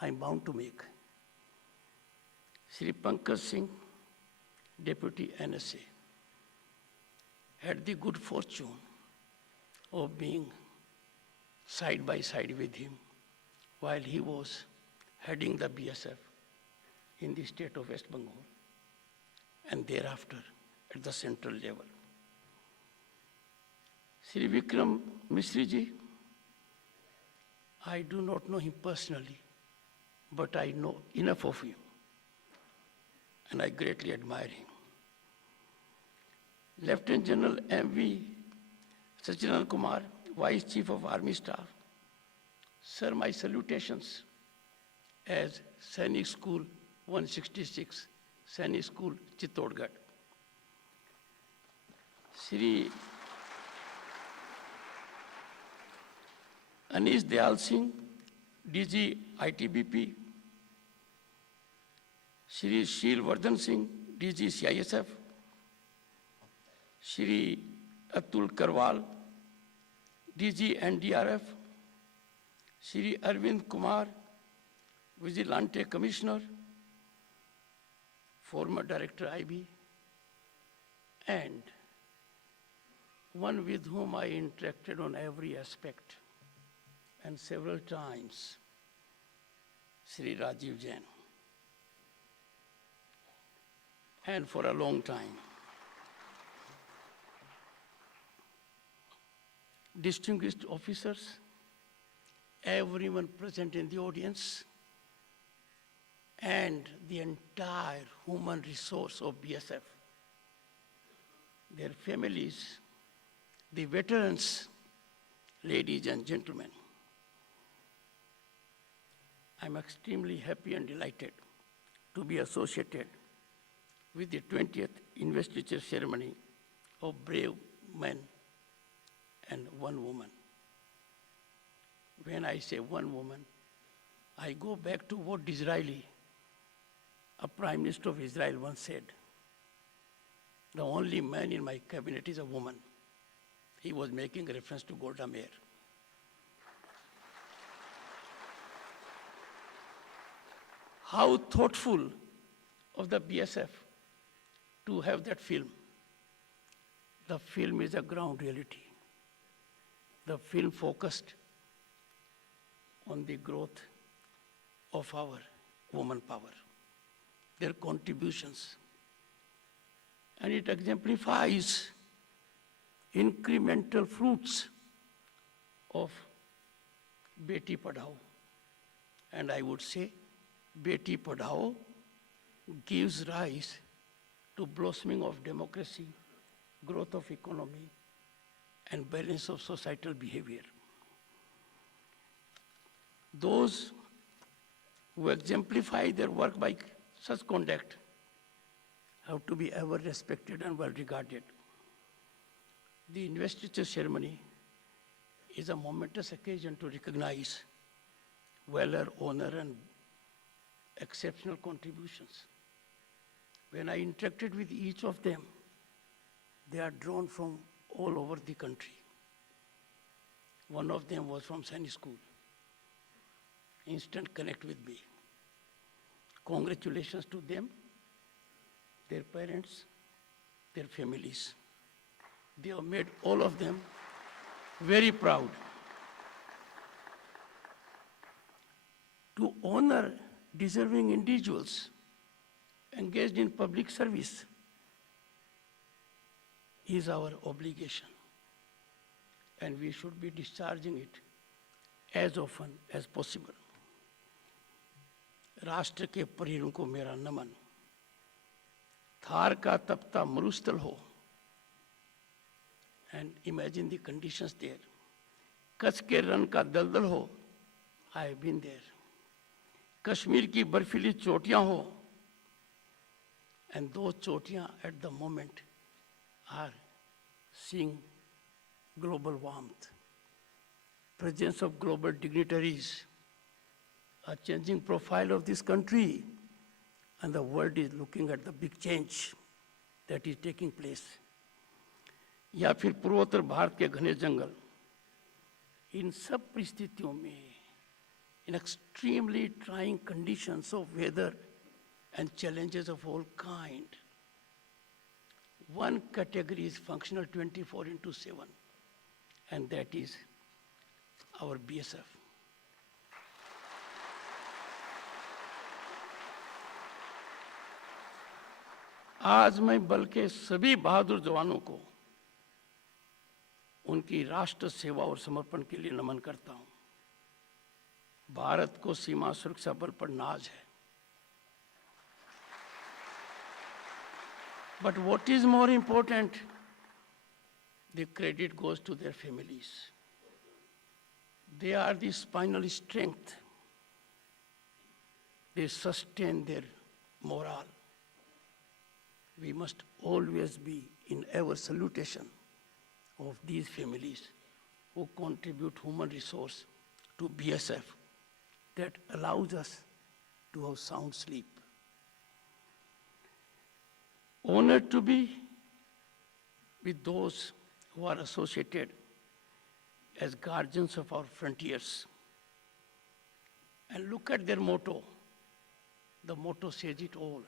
I'm bound to make. Sri Pankaj Singh, Deputy NSA, had the good fortune of being side by side with him while he was heading the BSF in the state of West Bengal and thereafter at the central level. Sri Vikram Misri ji, I do not know him personally, but I know enough of him, and I greatly admire him. Lieutenant General M.V. Sachinand Kumar, Vice Chief of Army Staff. Sir, my salutations as Sainik School 166, Sainik School, Chittorgarh. Shri Anish Dayal Singh, DG ITBP. Shri Sheel Vardhan Singh, DG CISF. Shri Atul Karwal, DG NDRF. Shri Arvind Kumar, Vigilante Commissioner, former Director IB, and one with whom I interacted on every aspect and several times, Shri Rajiv Jain, and for a long time. Distinguished officers, everyone present in the audience, and the entire human resource of BSF, their families, the veterans, ladies and gentlemen. I'm extremely happy and delighted to be associated with the 20th Investiture Ceremony of brave men and one woman. When I say one woman, I go back to what Disraeli, a Prime Minister of Israel, once said. The only man in my cabinet is a woman. He was making reference to Golda Meir. How thoughtful of the BSF to have that film. The film is a ground reality. The film focused on the growth of our woman power, their contributions. And it exemplifies incremental fruits of Beti Padhao. And I would say Beti Padhao gives rise to blossoming of democracy, growth of economy, and balance of societal behavior. Those who exemplify their work by such conduct have to be ever respected and well regarded. The investiture ceremony is a momentous occasion to recognize valor, honor, and exceptional contributions. When I interacted with each of them, they are drawn from all over the country. One of them was from Sainik School. Instant connect with me. Congratulations to them, their parents, their families. They have made all of them very proud. To honor deserving individuals engaged in public service is our obligation, and we should be discharging it as often as possible. राष्ट्र के परीरों को मेरा नमन, थार का तपता मरुस्थल हो, and imagine the conditions there. Kutch के रण का दलदल हो, I have been there. Kashmir की बर्फीली चोटियां हो, and those चोटियां at the moment are seeing global warmth, presence of global dignitaries, a changing profile of this country, and the world is looking at the big change that is taking place. या फिर पूर्वोत्तर भारत के घने जंगल, इन सब परिस्थितियों में, in extremely trying conditions of weather and challenges of all kind, one category is functional 24/7, and that is our BSF. आज मैं बल के सभी बहादुर जवानों को उनकी राष्ट्र सेवा और समर्पण के लिए नमन करता हूं। भारत को सीमा सुरक्षा बल पर नाज है। But what is more important, the credit goes to their families. They are the spinal strength. They sustain their morale. We must always be in ever salutation of these families who contribute human resource to BSF that allows us to have sound sleep. Honored to be with those who are associated as guardians of our frontiers. And look at their motto. The motto says it all.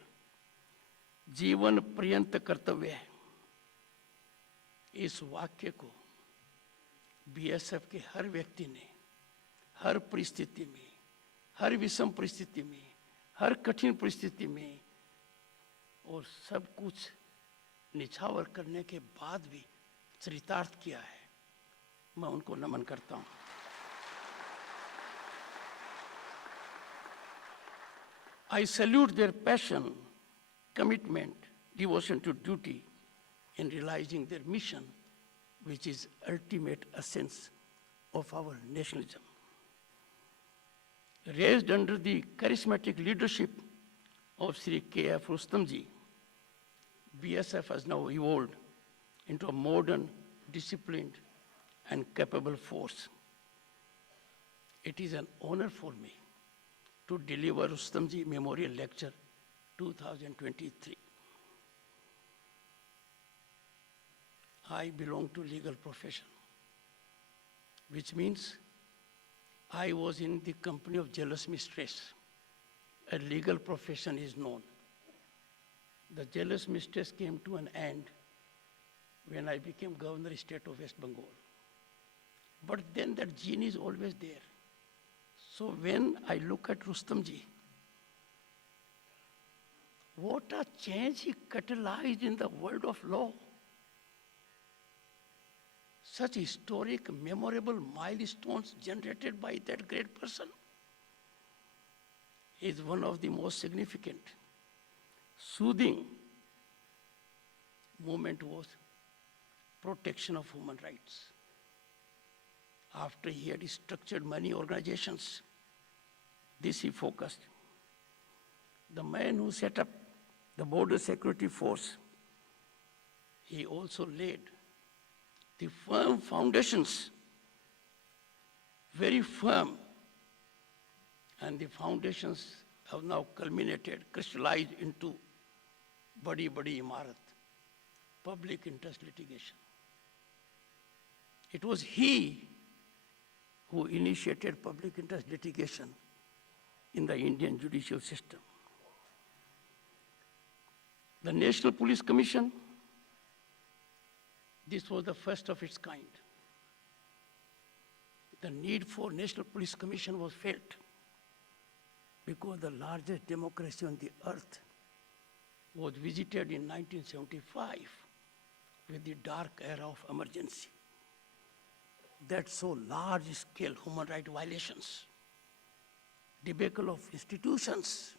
जीवन पर्यंत कर्तव्य है। इस वाक्य को बीएसएफ के हर व्यक्ति ने हर परिस्थिति में, हर विषम परिस्थिति में, हर कठिन परिस्थिति में और सब कुछ निछावर करने के बाद भी चरितार्थ किया है। मैं उनको नमन करता हूं। I salute their passion, commitment, devotion to duty in realizing their mission, which is ultimate essence of our nationalism. Raised under the charismatic leadership of Sri K.F. Rustamji, BSF has now evolved into a modern, disciplined, and capable force. It is an honor for me to deliver Rustamji Memorial Lecture 2023. I belong to legal profession, which means I was in the company of jealous mistress. A legal profession is known. The jealous mistress came to an end when I became Governor State of West Bengal. But then that gene is always there. So when I look at Rustamji, what a change he catalyzed in the world of law. Such historic, memorable milestones generated by that great person is one of the most significant. Soothing movement was protection of human rights. After he had structured many organizations, this he focused. The man who set up the Border Security Force, he also laid the firm foundations, very firm, and the foundations have now culminated, crystallized into Badi Imarat, public interest litigation. It was he who initiated public interest litigation in the Indian judicial system. The National Police Commission, this was the first of its kind. The need for National Police Commission was felt because the largest democracy on the earth was visited in 1975 with the dark era of emergency. That saw large-scale human rights violations, debacle of institutions,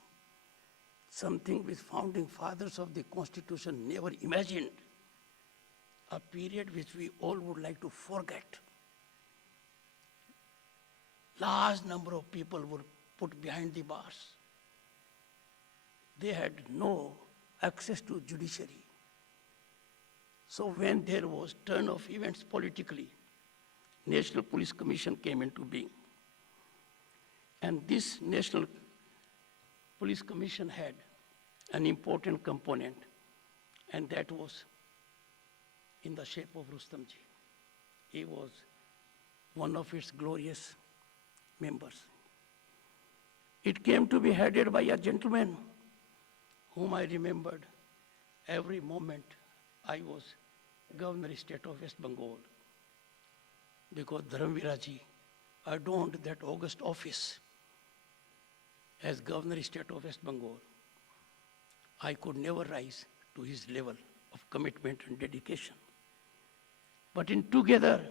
something which founding fathers of the Constitution never imagined, a period which we all would like to forget. Large number of people were put behind the bars. They had no access to judiciary. So when there was turn of events politically, National Police Commission came into being. And this National Police Commission had an important component, and that was in the shape of Rustamji. He was one of its glorious members. It came to be headed by a gentleman whom I remembered every moment I was Governor State of West Bengal, because Dharamviraji adorned that august office as Governor State of West Bengal. I could never rise to his level of commitment and dedication. But in together,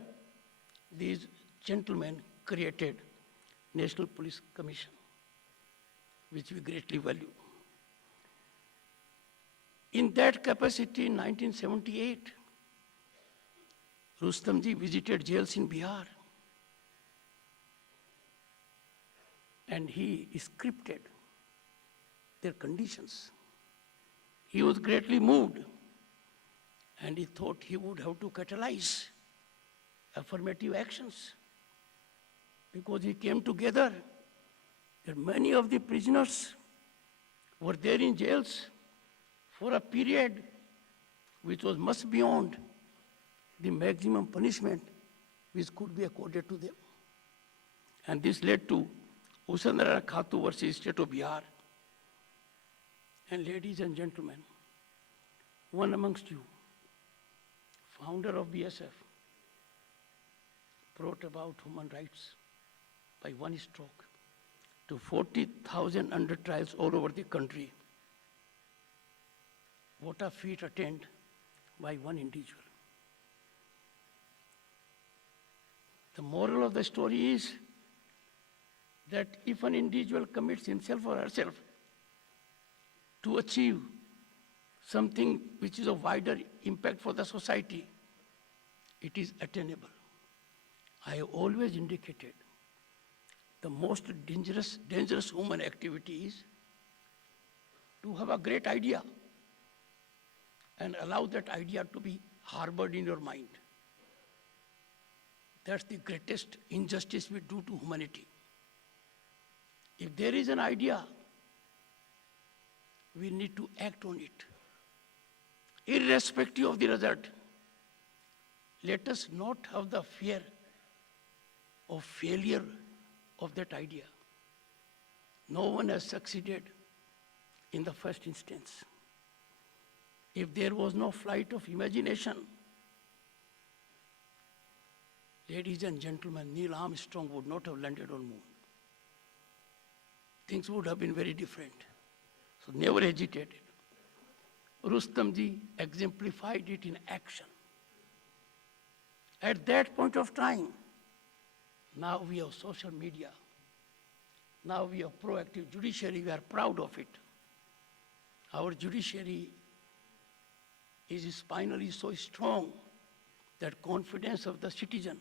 these gentlemen created National Police Commission, which we greatly value. In that capacity, in 1978, Rustamji visited jails in Bihar, and he scripted their conditions. He was greatly moved, and he thought he would have to catalyze affirmative actions, because he came together that many of the prisoners were there in jails for a period which was much beyond the maximum punishment which could be accorded to them. And this led to Usandara Khatu versus State of Bihar. And ladies and gentlemen, one amongst you, founder of BSF, brought about human rights by one stroke to 40,000 under trials all over the country. What a feat attained by one individual. The moral of the story is that if an individual commits himself or herself to achieve something which is of wider impact for the society, it is attainable. I have always indicated the most dangerous human activity is to have a great idea and allow that idea to be harbored in your mind. That's the greatest injustice we do to humanity. If there is an idea, we need to act on it, irrespective of the result. Let us not have the fear of failure of that idea. No one has succeeded in the first instance. If there was no flight of imagination, ladies and gentlemen, Neil Armstrong would not have landed on moon. Things would have been very different. So never hesitated. Rustamji exemplified it in action. At that point of time, now we have social media. Now we have proactive judiciary. We are proud of it. Our judiciary is spinally so strong that confidence of the citizen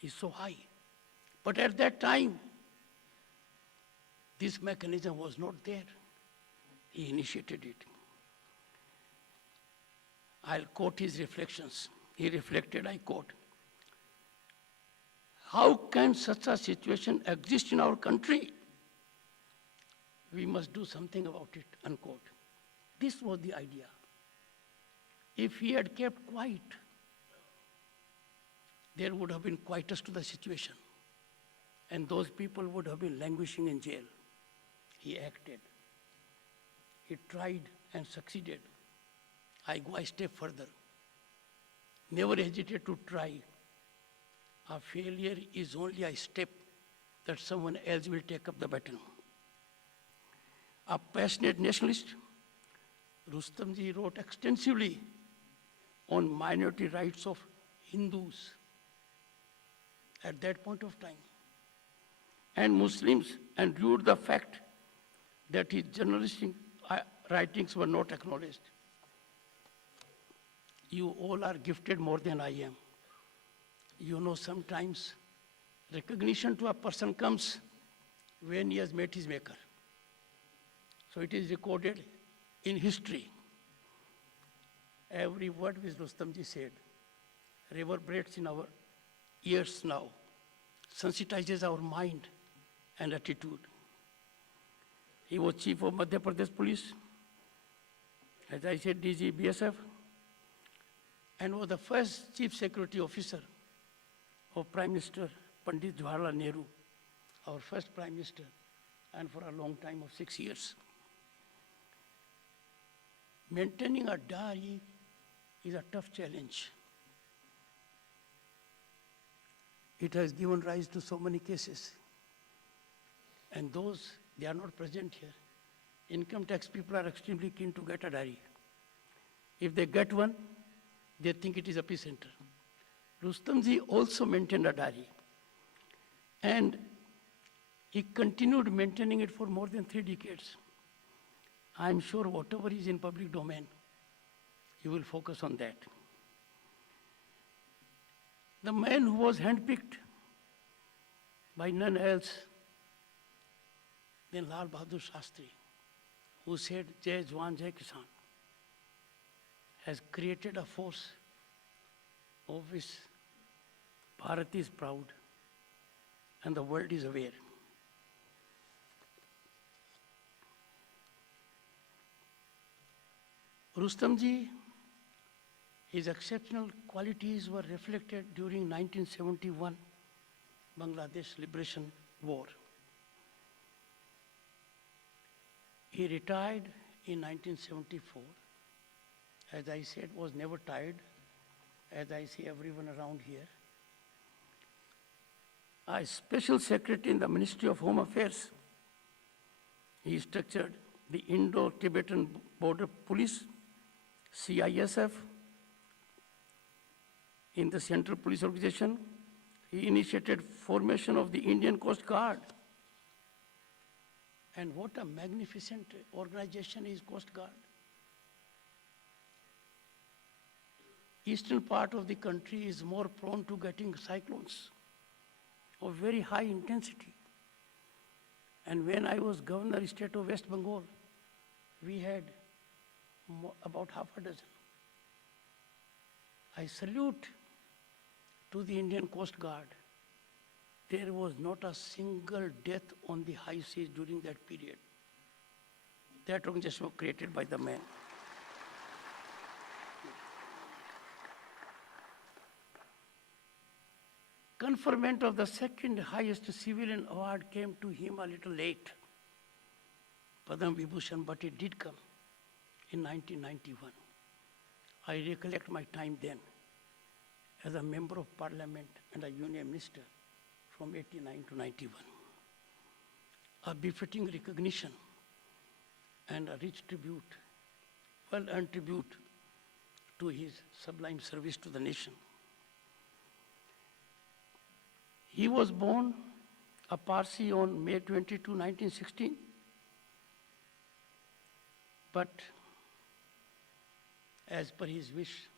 is so high. But at that time, this mechanism was not there. He initiated it. I'll quote his reflections. He reflected, I quote, "How can such a situation exist in our country? We must do something about it," unquote. This was the idea. If he had kept quiet, there would have been quietus to the situation, and those people would have been languishing in jail. He acted. He tried and succeeded. I go a step further. Never hesitate to try. A failure is only a step that someone else will take up the baton. A passionate nationalist, Rustamji wrote extensively on minority rights of Hindus at that point of time, and Muslims, and viewed the fact that his journalistic writings were not acknowledged. You all are gifted more than I am. You know, sometimes recognition to a person comes when he has met his maker. So it is recorded in history. Every word which Rustamji said reverberates in our ears now, sensitizes our mind and attitude. He was chief of Madhya Pradesh Police, as I said, DG BSF, and was the first chief security officer of Prime Minister Pandit Jawaharlal Nehru, our first Prime Minister, and for a long time of 6 years. Maintaining a diary is a tough challenge. It has given rise to so many cases. And those, they are not present here. Income tax people are extremely keen to get a diary. If they get one, they think it is epicenter. Rustamji also maintained a diary, and he continued maintaining it for more than 3 decades. I'm sure whatever is in public domain, he will focus on that. The man who was handpicked by none else than Lal Bahadur Shastri, who said, Jai Jawan, Jai Kisan, has created a force of which Bharat is proud and the world is aware. Rustamji, his exceptional qualities were reflected during 1971 Bangladesh Liberation War. He retired in 1974. As I said, was never tired, as I see everyone around here. As Special Secretary in the Ministry of Home Affairs, he structured the Indo-Tibetan Border Police, CISF, in the Central Police Organization. He initiated formation of the Indian Coast Guard. And what a magnificent organization is Coast Guard. Eastern part of the country is more prone to getting cyclones of very high intensity. And when I was Governor State of West Bengal, we had about half a dozen. I salute to the Indian Coast Guard. There was not a single death on the high seas during that period. That organization was created by the man. Conferment of the second highest civilian award came to him a little late, Padam Vibhushan, but it did come in 1991. I recollect my time then as a member of parliament and a union minister from 89 to 91. A befitting recognition and a rich tribute, well-earned tribute to his sublime service to the nation. He was born a Parsi on May 22, 1916, but as per his wish,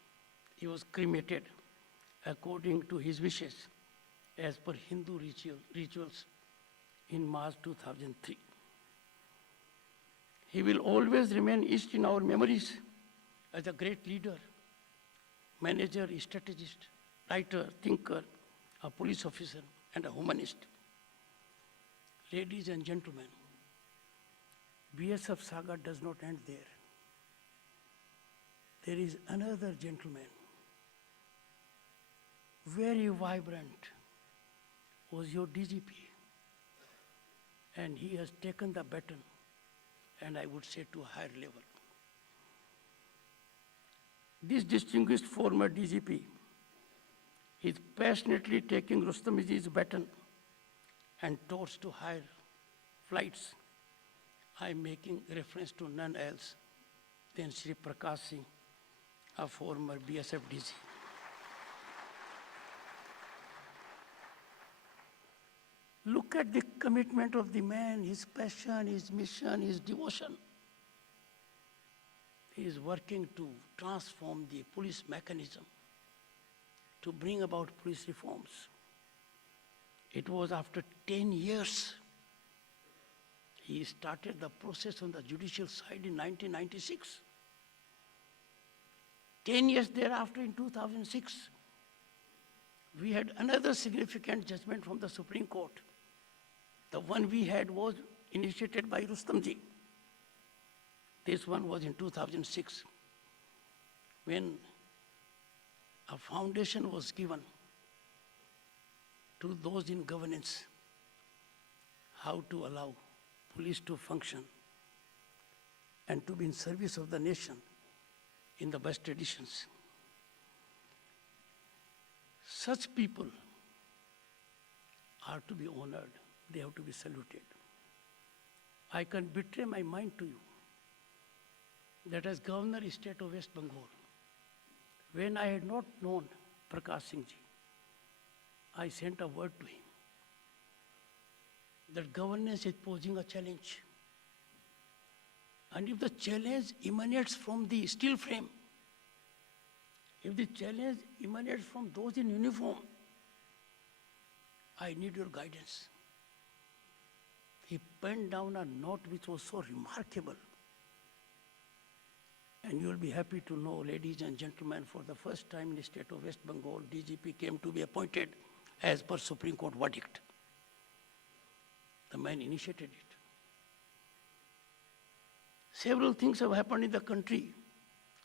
he was cremated according to his wishes as per Hindu rituals in March 2003. He will always remain etched in our memories as a great leader, manager, strategist, writer, thinker, a police officer, and a humanist. Ladies and gentlemen, BSF saga does not end there. There is another gentleman, very vibrant, was your DGP, and he has taken the baton, and I would say to a higher level. This distinguished former DGP is passionately taking Rustamji's baton and torch to higher flights. I am making reference to none else than Shri Prakash Singh, a former BSF DG. Look at the commitment of the man, his passion, his mission, his devotion. He is working to transform the police mechanism, to bring about police reforms. It was after 10 years he started the process on the judicial side in 1996. 10 years thereafter, in 2006, we had another significant judgment from the Supreme Court. The one we had was initiated by Rustamji. This one was in 2006, when a foundation was given to those in governance how to allow police to function and to be in service of the nation in the best traditions. Such people are to be honored. They have to be saluted. I can betray my mind to you that as Governor State of West Bengal, when I had not known Prakash Singh ji, I sent a word to him that governance is posing a challenge. And if the challenge emanates from the steel frame, if the challenge emanates from those in uniform, I need your guidance. He penned down a note which was so remarkable. And you will be happy to know, ladies and gentlemen, for the first time in the state of West Bengal, DGP came to be appointed as per Supreme Court verdict. The man initiated it. Several things have happened in the country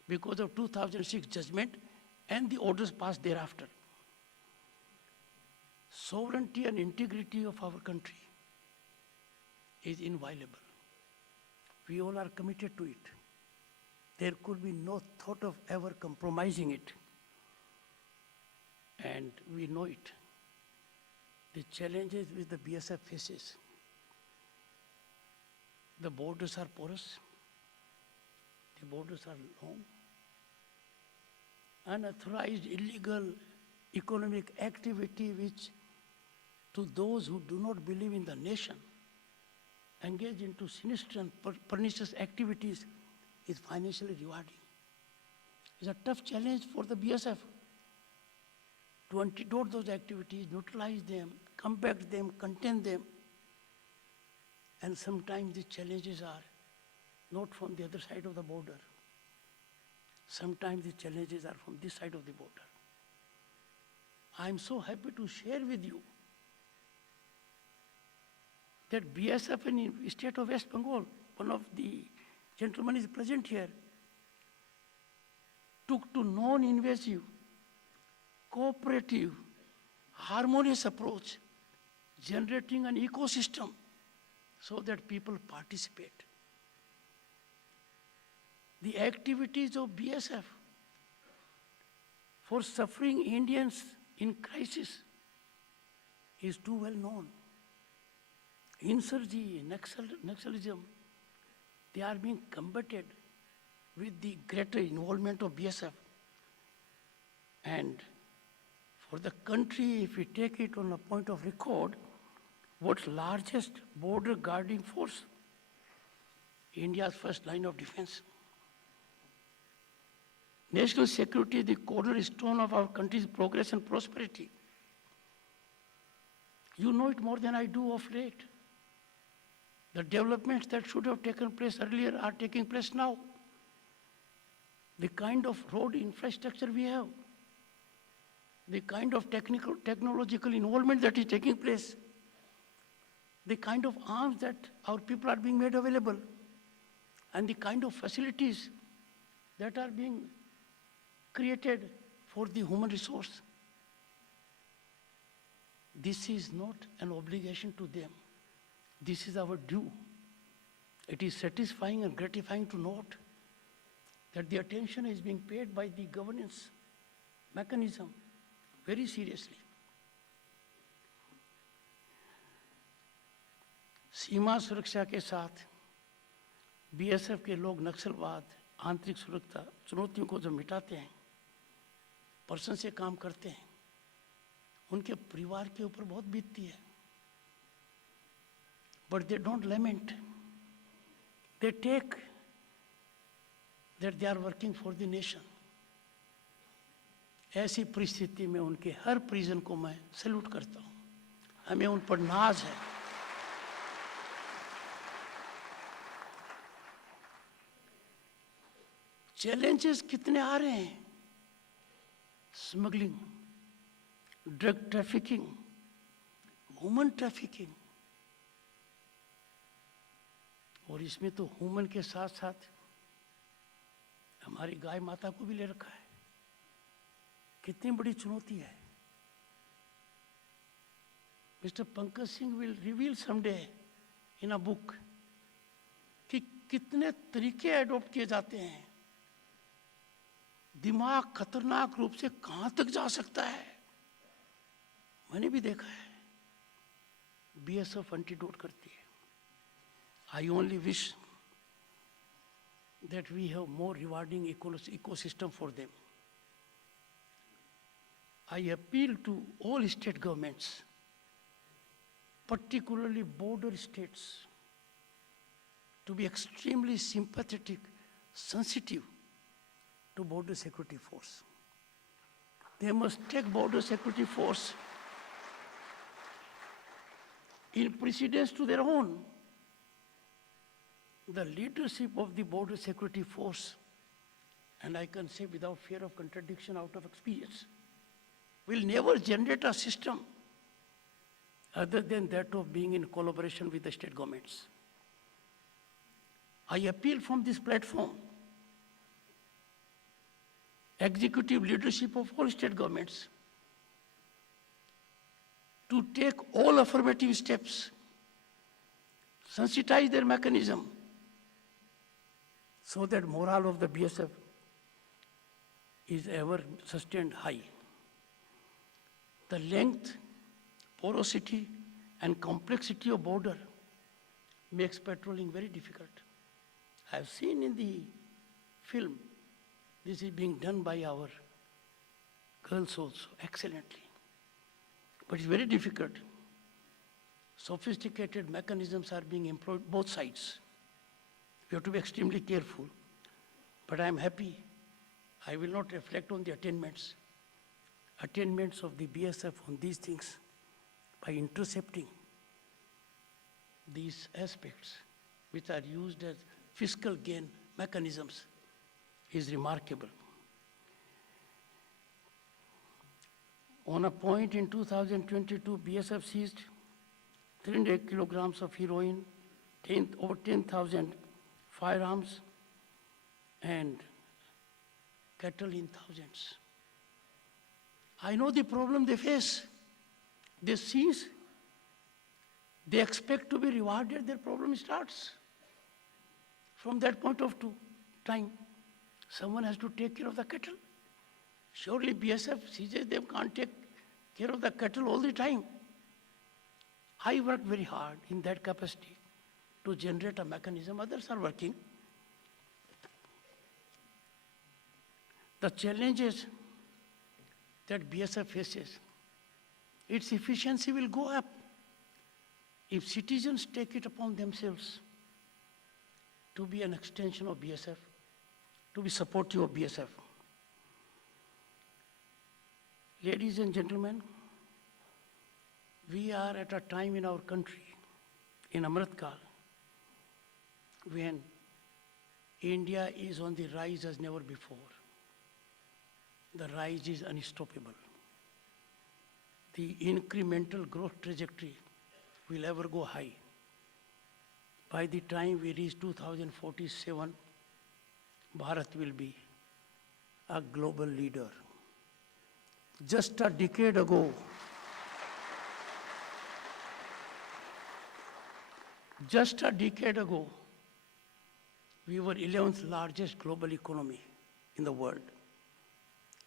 because of 2006 judgment and the orders passed thereafter. Sovereignty and integrity of our country is inviolable. We all are committed to it. There could be no thought of ever compromising it. And we know it. The challenges which the BSF faces. The borders are porous. The borders are long. Unauthorized, illegal economic activity which, to those who do not believe in the nation, engage into sinister and pernicious activities is financially rewarding. It's a tough challenge for the BSF to antidote those activities, neutralize them, combat them, contain them. And sometimes the challenges are not from the other side of the border. Sometimes the challenges are from this side of the border. I'm so happy to share with you that BSF in the state of West Bengal, one of the gentlemen is present here, took to non-invasive, cooperative, harmonious approach, generating an ecosystem so that people participate. The activities of BSF for suffering Indians in crisis is too well known. Insurgency, Naxalism, they are being combated with the greater involvement of BSF. And for the country, if we take it on a point of record, what's largest border guarding force? India's first line of defense. National security is the cornerstone of our country's progress and prosperity. You know it more than I do of late. The developments that should have taken place earlier are taking place now. The kind of road infrastructure we have, the kind of technological involvement that is taking place, the kind of arms that our people are being made available, and the kind of facilities that are being created for the human resource. This is not an obligation to them. This is our due. It is satisfying and gratifying to note that the attention is being paid by the governance mechanism very seriously. सीमा सुरक्षा के साथ बीएसएफ के लोग नक्सलवाद, आंतरिक सुरक्षा चुनौतियों को जब मिटाते हैं, पर्सन से काम करते हैं, उनके परिवार के ऊपर बहुत बीतती है. But they don't lament. They take that they are working for the nation. ऐसी परिस्थिति में उनके हर परिजन को मैं सैल्यूट करता हूँ. हमें उन पर नाज है. चैलेंजेस कितने आ रहे हैं? Smuggling, drug trafficking, human trafficking, और इसमें तो ह्यूमन के साथ साथ हमारी गाय माता को भी ले रखा है. कितनी बड़ी चुनौती है. मिस्टर Pankaj Singh will reveal someday in a book कि कितने तरीके एडॉप्ट किए जाते हैं. दिमाग खतरनाक रूप से कहां तक जा सकता है, मैंने भी देखा है. बीएसएफ एंटीडोट करती है. I only wish that we have more rewarding ecosystem for them. I appeal to all state governments, particularly border states, to be extremely sympathetic, sensitive to border security force. They must take border security force in precedence to their own. The leadership of the border security force, and I can say without fear of contradiction out of experience, will never generate a system other than that of being in collaboration with the state governments. I appeal from this platform, executive leadership of all state governments, to take all affirmative steps, sensitize their mechanism, so that morale of the BSF is ever sustained high. The length, porosity, and complexity of border makes patrolling very difficult. I have seen in the film, this is being done by our girls also, excellently. But it's very difficult. Sophisticated mechanisms are being employed both sides. We have to be extremely careful. But I am happy. I will not reflect on the attainments of the BSF on these things by intercepting these aspects which are used as fiscal gain mechanisms is remarkable. On a point in 2022, BSF seized 300 kilograms of heroin, over 10,000 firearms, and cattle in thousands. I know the problem they face. They seize, they expect to be rewarded, their problem starts. From that point of time, someone has to take care of the cattle. Surely BSF seizes them, can't take care of the cattle all the time. I worked very hard in that capacity to generate a mechanism. Others are working. The challenges that BSF faces, its efficiency will go up if citizens take it upon themselves to be an extension of BSF, to be supportive of BSF. Ladies and gentlemen, we are at a time in our country, in Amrit Kal, when India is on the rise as never before. The rise is unstoppable. The incremental growth trajectory will ever go high. By the time we reach 2047, Bharat will be a global leader. Just a decade ago, we were 11th largest global economy in the world.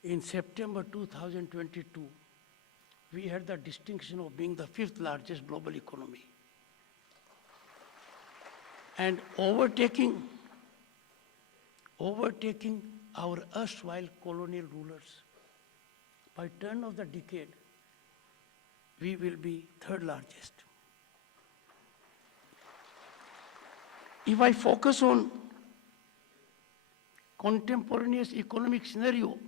In September 2022, we had the distinction of being the 5th largest global economy. And overtaking our erstwhile colonial rulers. By turn of the decade, we will be 3rd largest. If I focus on contemporaneous economic scenario,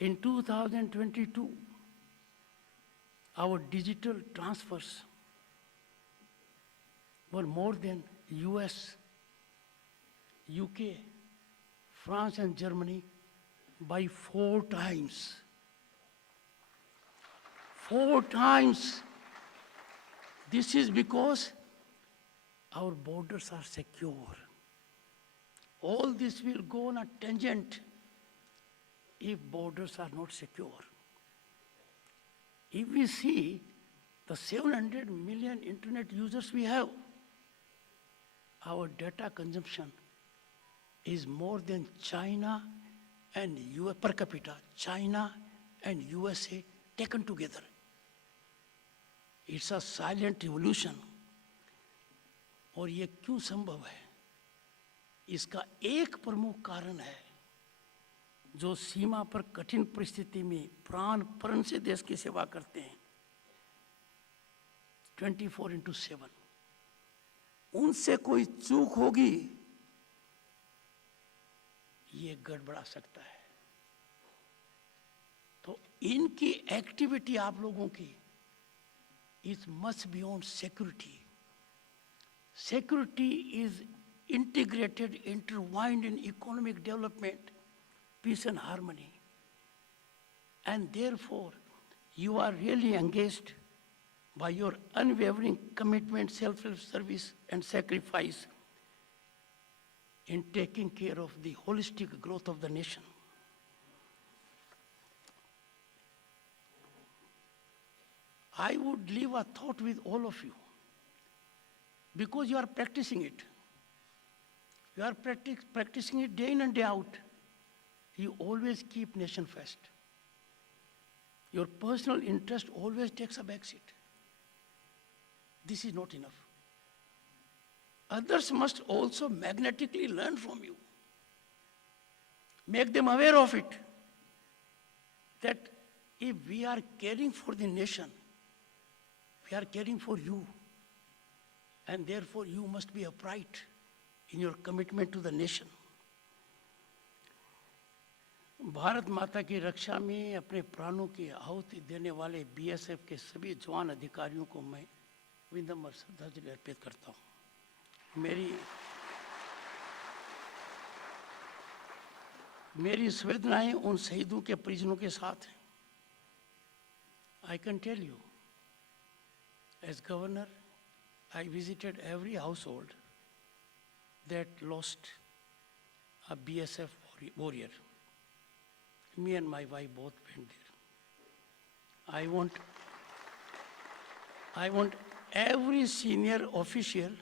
in 2022, our digital transfers were more than US, UK, France, and Germany by 4 times. 4 times. This is because our borders are secure. All this will go on a tangent if borders are not secure. If we see the 700 million internet users we have, our data consumption is more than China and US per capita, China and USA taken together. It's a silent revolution. और ये क्यों संभव है? इसका एक प्रमुख कारण है जो सीमा पर कठिन परिस्थिति में प्राणपण से देश की सेवा करते हैं 24/7, उनसे कोई चूक होगी ये गड़बड़ा सकता है। तो इनकी एक्टिविटी आप लोगों की is much beyond security. Security is integrated, intertwined in economic development, peace and harmony. And therefore, you are really engaged by your unwavering commitment, self-service and sacrifice in taking care of the holistic growth of the nation. I would leave a thought with all of you, because you are practicing it. You are practicing it day in and day out. You always keep nation first. Your personal interest always takes a backseat. This is not enough. Others must also magnetically learn from you. Make them aware of it, that if we are caring for the nation, we are caring for you. And therefore, you must be upright in your commitment to the nation. Bharat माता की रक्षा में अपने प्राणों की आहुति देने वाले BSF के सभी जवान अधिकारियों को मैं विनम्र श्रद्धांजलि अर्पित करता हूँ। मेरी संवेदनाएं उन शहीदों के परिजनों के साथ हैं। I can tell you, as governor, I visited every household that lost a BSF warrior. Me and my wife both went there. I want every senior official,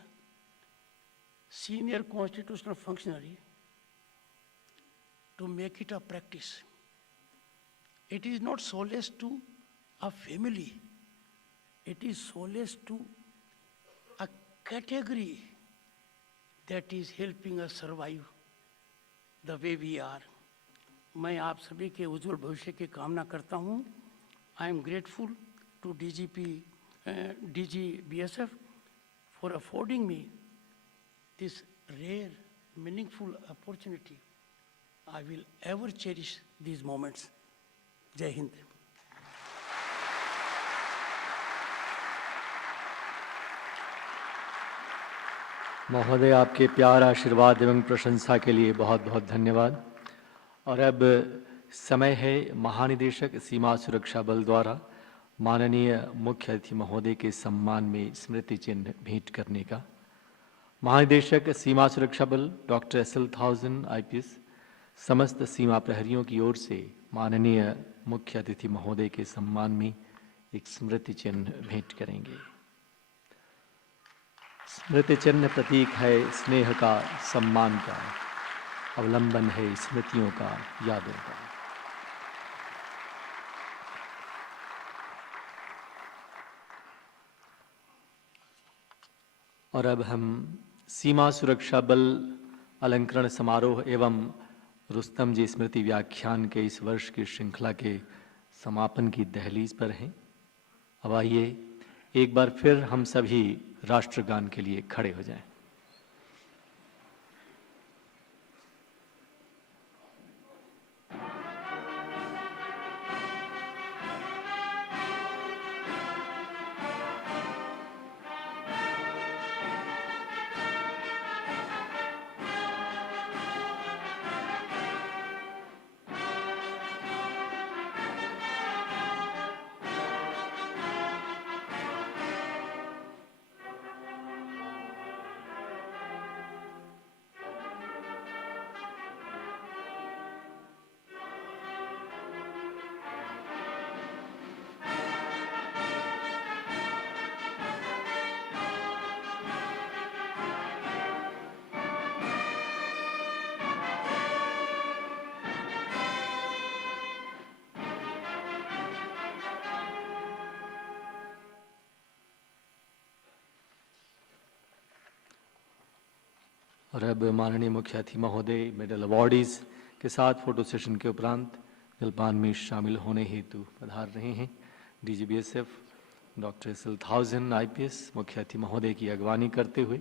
senior constitutional functionary to make it a practice. It is not solace to a family. It is solace to a category that is helping us survive the way we are. मैं आप सभी के उज्जवल भविष्य की कामना करता हूँ। I am grateful to DG BSF for affording me this rare, meaningful opportunity. I will ever cherish these moments. Jai Hind. महोदय, आपके प्यार, आशीर्वाद एवं प्रशंसा के लिए बहुत बहुत धन्यवाद। और अब समय है महानिदेशक सीमा सुरक्षा बल द्वारा माननीय मुख्य अतिथि महोदय के सम्मान में स्मृति चिन्ह भेंट करने का। महानिदेशक सीमा सुरक्षा बल डॉक्टर SL थाउजेंड IPS समस्त सीमा प्रहरियों की ओर से माननीय मुख्य अतिथि महोदय के सम्मान में एक स्मृति चिन्ह भेंट करेंगे। स्मृति चिन्ह प्रतीक है स्नेह का, सम्मान का, अवलंबन है स्मृतियों का, यादों का। और अब हम सीमा सुरक्षा बल अलंकरण समारोह एवं रुस्तम जी स्मृति व्याख्यान के इस वर्ष की श्रृंखला के समापन की दहलीज पर हैं। अब आइए एक बार फिर हम सभी राष्ट्रगान के लिए खड़े हो जाएं। और अब माननीय मुख्य अतिथि महोदय, मेडल अवॉर्डीज के साथ फोटो सेशन के उपरांत जलपान में शामिल होने हेतु पधार रहे हैं DG BSF doctor SL1000 IPS मुख्य अतिथि महोदय की अगवानी करते हुए